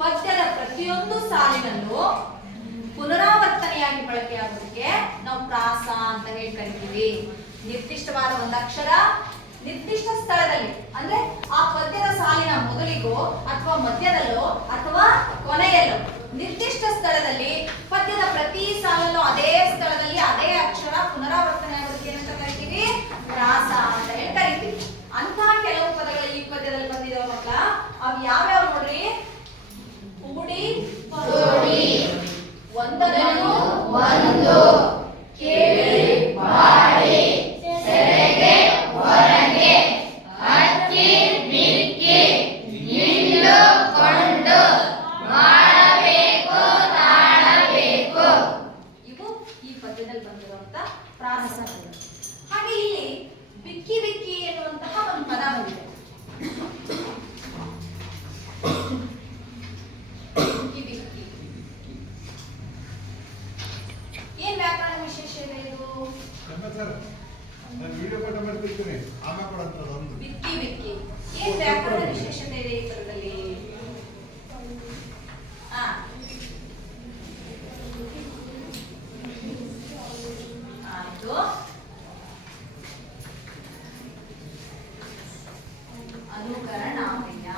ಪದ್ಯದ ಪ್ರತಿಯೊಂದು ಸಾಲಿನಲ್ಲೂ ಪುನರಾವರ್ತನೆಯಾಗಿ ಬಳಕೆಯಾಗೋದಕ್ಕೆ ನಾವು ಪ್ರಾಸ ಅಂತ ಹೇಳಿ ಕರಿತೀವಿ. ನಿರ್ದಿಷ್ಟವಾದ ಒಂದು ಅಕ್ಷರ ನಿರ್ದಿಷ್ಟ ಸ್ಥಳದಲ್ಲಿ, ಅಂದ್ರೆ ಆ ಪದ್ಯದ ಸಾಲಿನ ಮೊದಲಿಗೋ ಅಥವಾ ಮಧ್ಯದಲ್ಲೋ ಅಥವಾ ಕೊನೆಯಲ್ಲೋ ನಿರ್ದಿಷ್ಟ ಸ್ಥಳದಲ್ಲಿ ಪದ್ಯದ ಪ್ರತಿ ಸಾಲಲ್ಲೂ ಅದೇ ಸ್ಥಳದಲ್ಲಿ ಅದೇ ಅಕ್ಷರ ಪುನರಾವರ್ತನೆ ಆಗೋದಕ್ಕೆ ಏನಂತ ಕರಿತೀವಿ? ಪ್ರಾಸ ಅಂತ ಹೇಳಿ ಕರಿತೀವಿ. ಅಂತಹ ಕೆಲವು ಪದಗಳು ಈ ಪದ್ಯದಲ್ಲಿ ಬಂದಿದಾವ ಮಕ್ಕಳ. ಅವು ಯಾವ್ಯಾವ ನೋಡ್ರಿ? ಕೂಡಿ ಜೋಡಿ, ಒಂದನ್ನು ಒಂದು, ಕೇಳಿ ಬಾಳಿ, ಸೆರೆಗೆ ಹೊರಗೆ, ಅಕ್ಕಿ ಮಿಕ್ಕಿ, ನಿಂಡುಕೊಂಡು, ಮಾಡಬೇಕು ತಾಳಬೇಕು. ಇವು ಈ ಪದ್ಯದಲ್ಲಿ ಬಂದಿರುವಂತ ಪ್ರಾಸ. ಹಾಗೆ ಇಲ್ಲಿ ಬಿಕ್ಕಿ ಬಿಕ್ಕಿ ಎನ್ನುವಂತಹ ಒಂದು ಪದ ಬಂದಿದೆ. ಬಿಕ್ಕಿ ಬಿಕ್ಕಿ ಏನ್ ವ್ಯಾಕರಣ ವಿಶೇಷ ಇದೆ ಇದು? ಬಿಕ್ಕಿ ಬಿಕ್ಕಿ ಏನ್ ವ್ಯಾಕರಣ ವಿಶೇಷತೆ ಇದೆ ಈ ಪದದಲ್ಲಿ? ಆಯ್ತು. ಅನುಕರಣಾವ್ಯಯ.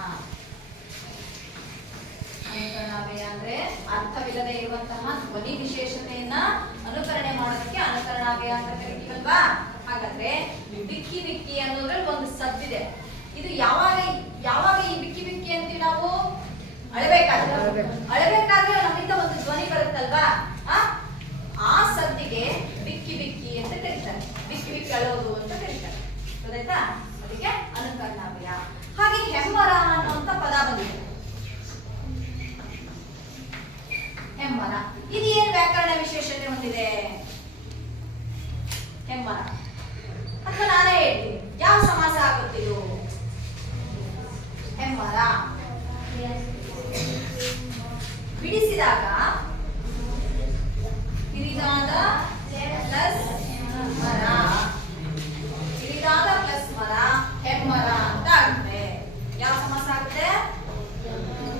ಅನುಕರಣಾವ್ಯಯ ಅಂದ್ರೆ ಅರ್ಥವಿಲ್ಲದೆ ಇರುವಂತಹ ಧ್ವನಿ ವಿಶೇಷತೆಯನ್ನ ಅನುಕರಣೆ ಮಾಡೋದಕ್ಕೆ ಅನುಕರಣಾವ್ಯಯ ಅಂತ ಕರಿತೀವಲ್ವಾ? ಹಾಗಾದ್ರೆ ಬಿಕ್ಕಿ ಬಿಕ್ಕಿ ಅನ್ನೋದ್ರಲ್ಲಿ ಒಂದು ಸದ್ದಿದೆ. ಇದು ಯಾವಾಗ ಈ ಬಿಕ್ಕಿ ಬಿಕ್ಕಿ ಅಂತೀವಿ ನಾವು? ಅಳಬೇಕಾದ್ರೆ ನಮ್ಮಿಂದ ಒಂದು ಧ್ವನಿ ಬರುತ್ತಲ್ವಾ? ಆ ಸದ್ದಿಗೆ ಬಿಕ್ಕಿ ಬಿಕ್ಕಿ ಅಂತ ಕರೀತಾರೆ. ಬಿಕ್ಕಿ ಬಿಕ್ಕಿ ಅಳೋದು ಅಂತ ಕರೀತಾರೆ. ಗೊತ್ತಾಯ್ತಾ? ಅದಕ್ಕೆ ಅನುಕರಣಾವ್ಯಯ. ಹಾಗೆ ಹೆಮ್ಮರ ಅನ್ನುವಂತ ಪದ ಬಂದಿದೆ. ಹೆಮ್ಮರ ಇದು ಏನ್ ವ್ಯಾಕರಣ ವಿಶೇಷತೆ ಹೊಂದಿದೆ? ಹೆಮ್ಮರ ಅಥವಾ ನಾನೇ ಹೇಳ್ತೀನಿ, ಯಾವ ಸಮಾಸ ಆಗುತ್ತಿದು? ಹೆಮ್ಮರ ಬಿಡಿಸಿದಾಗ ಹಿರಿದಾದ ಪ್ಲಸ್ ಮರ, ಹಿರಿದಾದ ಪ್ಲಸ್ ಮರ ಹೆಮ್ಮರ ಅಂತ ಆಗುತ್ತೆ. ಯಾವ ಸಮಾಸ ಆಗುತ್ತೆ?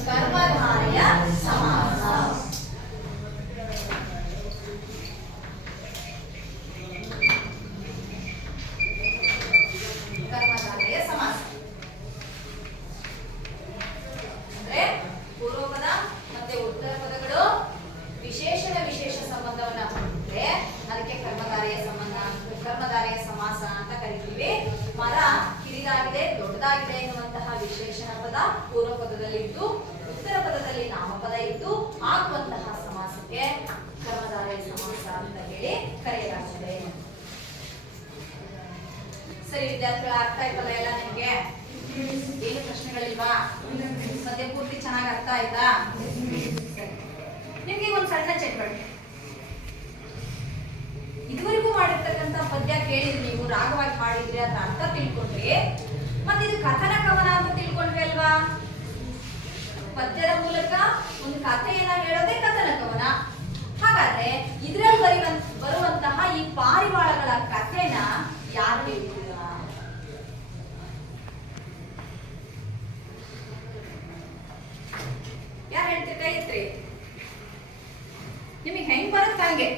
ಕರ್ಮಧಾರೆಯ ಸಮಾಸ. ಕರ್ಮಧಾರೆಯ ಸಮಾಸ ಅಂದ್ರೆ ಪೂರ್ವಪದ ಮತ್ತೆ ಉತ್ತರ ಪದಗಳು ವಿಶೇಷಣ ವಿಶೇಷ ಸಂಬಂಧವನ್ನ ಹೊಂದಿದ್ರೆ ಅದಕ್ಕೆ ಕರ್ಮಧಾರೆಯ ಸಮಾಸ ಅಂತ ಕರಿತೀವಿ. ಮರ ಕಿರಿದಾಗಿದೆ, ದೊಡ್ಡದಾಗಿದೆ ಎನ್ನುವಂತಹ ವಿಶೇಷಣ ಪದ ಪೂರ್ವ ಪದದಲ್ಲಿ ಇದ್ದು ಉತ್ತರ ಪದದಲ್ಲಿ ನಾಮಪದ ಇದ್ದು ಆಗುವಂತಹ ಸಮಾಸಕ್ಕೆ ಕರ್ಮಧಾರೆಯ ಸಮಾಸ ಅಂತ ಹೇಳಿ ಕರೆಯಲಾಗಿದೆ. ಸರಿ ವಿದ್ಯಾರ್ಥಿಗಳ, ಅರ್ಥ ಆಯ್ತಲ್ಲ ಎಲ್ಲ ನಿಮ್ಗೆ? ಏನು ಪ್ರಶ್ನೆಗಳಿಲ್ವಾ? ಪದ್ಯ ಪೂರ್ತಿ ಚೆನ್ನಾಗಿ ಅರ್ಥ ಆಯ್ತಾ? ನಿಮ್ಗೆ ಒಂದು ಸಣ್ಣ ಚಟುವಟಿಕೆ. ಇದುವರೆಗೂ ಮಾಡಿರ್ತಕ್ಕಂಥ ಪದ್ಯ ಕೇಳಿದ್ರಿ ನೀವು, ರಾಗವಾಗಿ ಮಾಡಿದ್ರಿ, ಅದ್ರ ಅರ್ಥ ತಿಳ್ಕೊಂಡ್ರಿ, ಮತ್ತೆ ಇದು ಕಥನ ಕವನ ಅಂತ ತಿಳ್ಕೊಂಡ್ರಿ ಅಲ್ವಾ? ಪದ್ಯದ ಮೂಲಕ ಒಂದು ಕಥೆಯನ್ನ ಹೇಳೋದೇ ಕಥನ ಕವನ. ಹಾಗಾದ್ರೆ ಇದ್ರಲ್ಲಿ ಬರುವಂತಹ ಈ ಪಾರಿವಾಳಗಳ ಕಥೆನ ಯಾರು ಹೇಳ್ತೀರಾ? ಯಾರು ಹೇಳ್ತೀರಿ? ಕೈ ಎತ್ರಿ. ನಿಮಗೆ ಹೆಂಗ್ ಬರುತ್ತೆ ಹಂಗೆ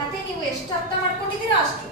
ಕತೆ, ನೀವು ಎಷ್ಟು ಅರ್ಥ ಮಾಡ್ಕೊಂಡಿದ್ದೀರಾ ಅಷ್ಟು.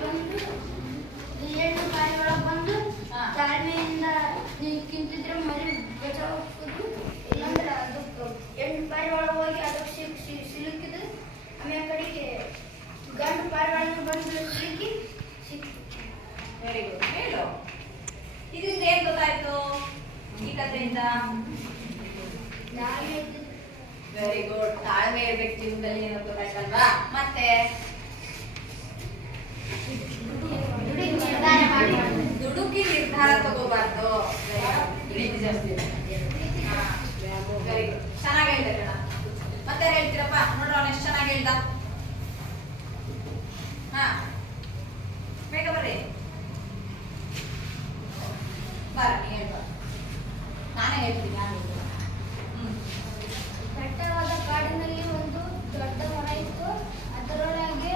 ಬಂದು ಹೆಣ್ಣು ಕಾಯಿ ಒಳಗೆ ಬಂದು ಹಾ. ತಾಳ್ಮೆಯಿಂದ ನೀವು ಕಿಂತಿದ್ರೆ ಮರಿ ಬಚಾವ್ ಹೋಗ್ತದೆ. ಇಲ್ಲಾಂದ್ರೆ ಅದು ಹೆಣ್ಣು ಪಾರಿ ಒಳಗೆ ಹೋಗಿ ಅದಕ್ಕೆ ಸಿಲುಕಿದು ಆಮೇಲೆ ಕಡೆಗೆ ಗಂಡು ಪಾರಿ ಒಳಗೆ ಬಂದು ಸಿಲುಕಿ ಸಿಕ್ತು. Very good. ಹೇಳು, ಇದರಿಂದ ಏನ್ ಗೊತ್ತಾಯ್ತು ಈ ಕಥೆಯಿಂದ? ತಾಳ್ಮೆ ವೆರಿ ಗುಡ್. ತಾಳ್ಮೆ ಇರ್ಬೇಕು ಜೀವನದಲ್ಲಿ ಏನೋ ಗೊತ್ತಾಯ್ತಲ್ವಾ? ಮತ್ತೆ ನಿರ್ಧಾರ ಮಾಡಬಾರ್ದು. ದುಡುಕಿ ನಿರ್ಧಾರ ತಗೋಬಾರ್ದು. Very good. ಚೆನ್ನಾಗಿ ಹೇಳ್ದೆ ಕಣ. ಮತ್ತೆ ಯಾರು ಹೇಳ್ತೀರಪ್ಪ? ನೋಡ್ರ ಅವನು ಎಷ್ಟು ಚೆನ್ನಾಗಿ ಹೇಳ್ದ. ಹಾ, ಬೇಗ ಬರ್ರಿ. ಬರ, ನೀ ಹೇಳ್ಬಾರ, ನಾನೇ ಹೇಳ್ತೀನಿ. ನಾನು ದಟ್ಟವಾದ ಕಾಡಿನಲ್ಲಿ ಒಂದು ದೊಡ್ಡ ಮರ ಇತ್ತು. ಅದರೊಳಗೆ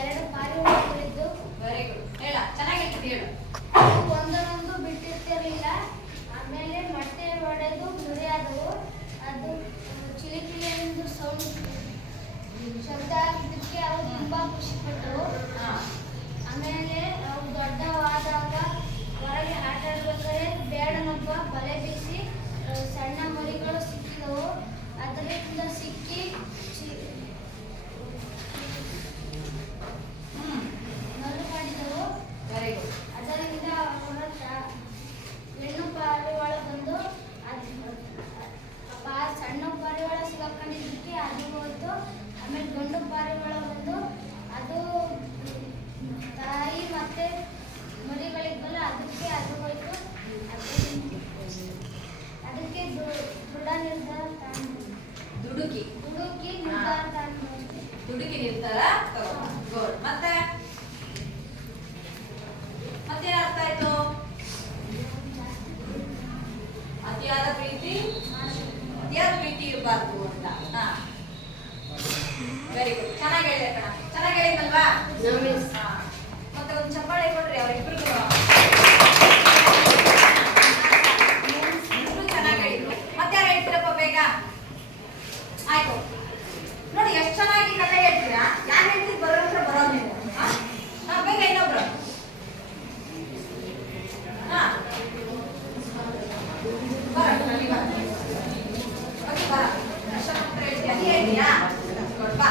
ಎರಡು ಪಾರಿವಾಳಗಳಿದ್ದು. Very good. ಹೇಳ, ಚೆನ್ನಾಗಿ ಹೇಳ್ತೀನಿ, ಹೇಳು. ಅವು ಒಂದನ್ನೊಂದು ಬಿಟ್ಟಿರ್ತಿರಲಿಲ್ಲ. ಆಮೇಲೆ ಮೊಟ್ಟೆ ಒಡೆದು ಮುರಿಯಾದವು. ಅದು ಚಿಲಿಪಿಲಿ ಎಂದು ಶಬ್ದ ಆಗಿದ್ದಕ್ಕೆ ಅವು ತುಂಬಾ ಖುಷಿಪಟ್ಟವು. ಹಾ. ಆಮೇಲೆ ಅವು ದೊಡ್ಡವಾದಾಗ ಹೊರಗೆ ಆಟ ಆಡ್ಬೇಕಾದ್ರೆ ಬೇಡನೊಬ್ಬ ಬಲೆ ಬೀಸಿ ಸಣ್ಣ ಮರಿಗಳು ಸಿಕ್ಕಿದವು. ಅದರಿಂದ ಸಿಕ್ಕಿ ನಲು ಮಾಡಿದವು. Very good. ಅದರಿಂದ ಅವರ ಹೆಣ್ಣು ಪಾರಿವಾಳ ಬಂದು ಸಣ್ಣ ಪಾರಿವಾಳ ಸಿಗಾಕೊಂಡಿದ್ದಕ್ಕೆ ಅದು ಹೋಯ್ತು. ಆಮೇಲೆ ಗಂಡು ಪಾರಿವಾಳ ಬಂದು ಅದು ತಾಯಿ ಮತ್ತೆ ಮರಿಗಳಿದ್ದಲ್ಲ ಅದಕ್ಕೆ ಅದು ಹೋಯ್ತು. ಅದಕ್ಕೆ ದೃಢ ನಿರ್ಧಾರ ದುಡುಕಿ ನಿರ್ಧಾರ ತಗೊಂಡು ದುಡುಕಿ ನಿರ್ಧಾರ ತಗೋ. ಗುಡ್. ಮತ್ತೆ ಮತ್ತೇನ್ ಅರ್ಥ ಆಯ್ತು? ಅತಿಯಾದ ಪ್ರೀತಿ ಇರಬಾರ್ದು ಅಂತ. ಹಾ, ವೆರಿ ಗುಡ್. ಚೆನ್ನಾಗಿ ಹೇಳಿದೆ ಕಣ. ಚೆನ್ನಾಗಿ ಹೇಳಿದ್ನಲ್ವಾ? ಹಾ. ಮತ್ತೆ ಒಂದು ಚಪ್ಪಾಳೆ ಕೊಡ್ರಿ ಅವರಿಬ್ರಿಗೂ. ಇಬ್ರು ಚೆನ್ನಾಗಿ ಹೇಳಿದ್ರು. ಮತ್ತೆ ಯಾರು ಹೇಳ್ತೀರಪ್ಪ ಬೇಗ? ಆಯ್ತು ನೋಡಿ, ಎಷ್ಟು ಚೆನ್ನಾಗಿ ಕಥೆ ಹೇಳ್ತೀರಾ. ಯಾರು ಹೇಳ್ತೀರಿ? ಬರೋ ಹತ್ರ ಬರೋದು ನೀವು. ಬೇಗ ಇನ್ನೊಬ್ರು. ಹಾ, ಬರ, ಅಲ್ಲಿ ಬರ. ಓಕೆ, ಬರ. ಅಷ್ಟೊಂದು ಹತ್ರ ಹೇಳ್ತೀಯ, ನೀ ಹೇಳ್ತೀಯಾ? ಗುಡ್, ಬಾ.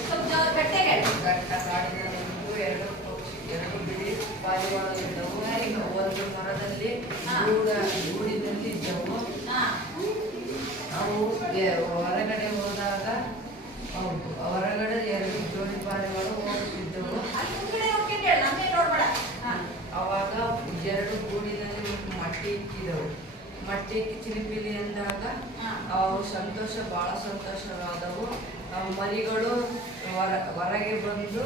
ಸ್ವಲ್ಪ ಗಟ್ಟಿಯಾಗಿ ಹೇಳು. ಗಟ್ಟ ಕಾಡಿನಲ್ಲಿದ್ದು ಎರಡು ಬಿಡಿ ಪಾರಿವಾಳಗಳಿದ್ದವು. ಒಂದು ಮರದಲ್ಲಿ ಗೂಡಿನಲ್ಲಿ ಇದ್ದವು. ಹಾ. ಅವು ಹೊರಗಡೆ ಹೋದಾಗ ಹೊರಗಡೆ ಎರಡು ಜೋಡಿ ಪಾರಿವಾಳ ಹೋಗುತ್ತಿದ್ದವು. ಅಲ್ಲಿ ಮುಂದ್ಗಡೆ ಹೋಗ್ತೀನಿ ಹೇಳು, ನಮ್ಗೆ ನೋಡ್ಬೇಡ. ಹಾ. ಅವಾಗ ಎರಡು ಗೂಡಿನಲ್ಲಿ ಮಟ್ಟಿ ಇಕ್ಕಿದವು. ಮಟ್ಟಿ ಇಕ್ಕಿ ಚಿಲಿಪಿಲಿ ಅಂದಾಗ ಅವು ಬಹಳ ಸಂತೋಷವಾದವು. ಮರಿಗಳು ಹೊರಗೆ ಬಂದು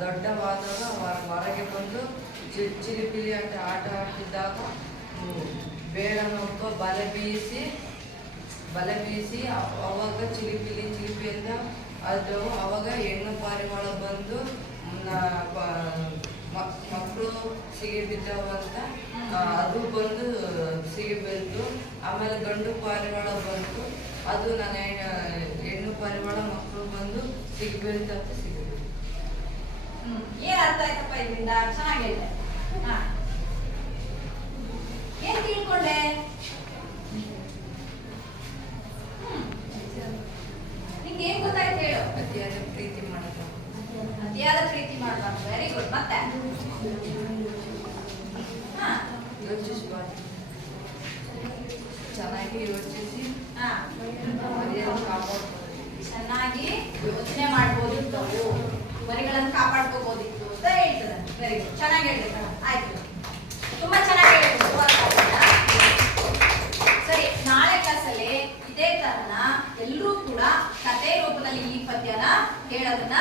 ದೊಡ್ಡವಾದಾಗ ಹೊರಗೆ ಬಂದು ಚಿಲಿಪಿಲಿ ಅಂತ ಆಟ ಆಡ್ತಿದ್ದಾಗ ಬೇಡನೊಬ್ಬ ಬಲೆ ಬೀಸಿ ಅವಾಗ ಚಿಲಿಪಿಯಿಂದ ಅದು ಅವಾಗ ಹೆಣ್ಣು ಪಾರಿವಾಳ ಬಂದು ಮಕ್ಕಳು ಸಿಗಿ ಬಿದ್ದವು ಅಂತ ಅದು ಬಂದು ಸಿಗಿ ಬಿದ್ದು. ಆಮೇಲೆ ಗಂಡು ಪಾರಿವಾಳ ಬಂತು. ಅದು ನನ್ನ ಹೆಣ್ಣು ಪಾರಿವಾಳ ಮಕ್ಕಳು ಬಂದು ಸಿಗಿ ಬೀಳ್ತಂತ ಸಿಗಿ ಬಿದ್ದು. ಏನ್ ಅರ್ಥ ಆಯ್ತಪ್ಪ ಇದರಿಂದ? ಚೆನ್ನಾಗಿದೆ. ಹಾ, ಏನ್ ತಿಳ್ಕೊಂಡೆ? ನಿಂಗೆ ಏನ್ ಗೊತ್ತಾಯ್ತು ಹೇಳು. ಅತಿಯಾದ ಪ್ರೀತಿ ಮಾಡೋದು. ಅತಿಯಾದ ಪ್ರೀತಿ ಮಾಡಬಾರ್ದು. Very good. ಮತ್ತೆ ಹಾ, ಯೋಚಿಸಬಾರ್ದು. ಚೆನ್ನಾಗಿ ಯೋಚಿಸಿ ಹಾ, ಮರ್ಯಾದೆ ಕಾಪಾಡ್ಬೋದು. ಚೆನ್ನಾಗಿ ಯೋಚನೆ ಮಾಡ್ಬೋದಿತ್ತು, ಮರಿಗಳನ್ನು ಕಾಪಾಡ್ಕೋಬೋದಿತ್ತು ಅಂತ ಹೇಳ್ತದೆ. Very good. ಚೆನ್ನಾಗಿ ಹೇಳಿದೆ. ಆಯ್ತು, ತುಂಬಾ ಚೆನ್ನಾಗಿ ಹೇಳಿದ್ರು. ಸರಿ, ನಾಳೆ ಕ್ಲಾಸಲ್ಲಿ ಇದೇ ತರನ ಎಲ್ಲರೂ ಕೂಡ ಕಥೆ ರೂಪದಲ್ಲಿ ಈ ಪದ್ಯನ ಹೇಳೋದನ್ನ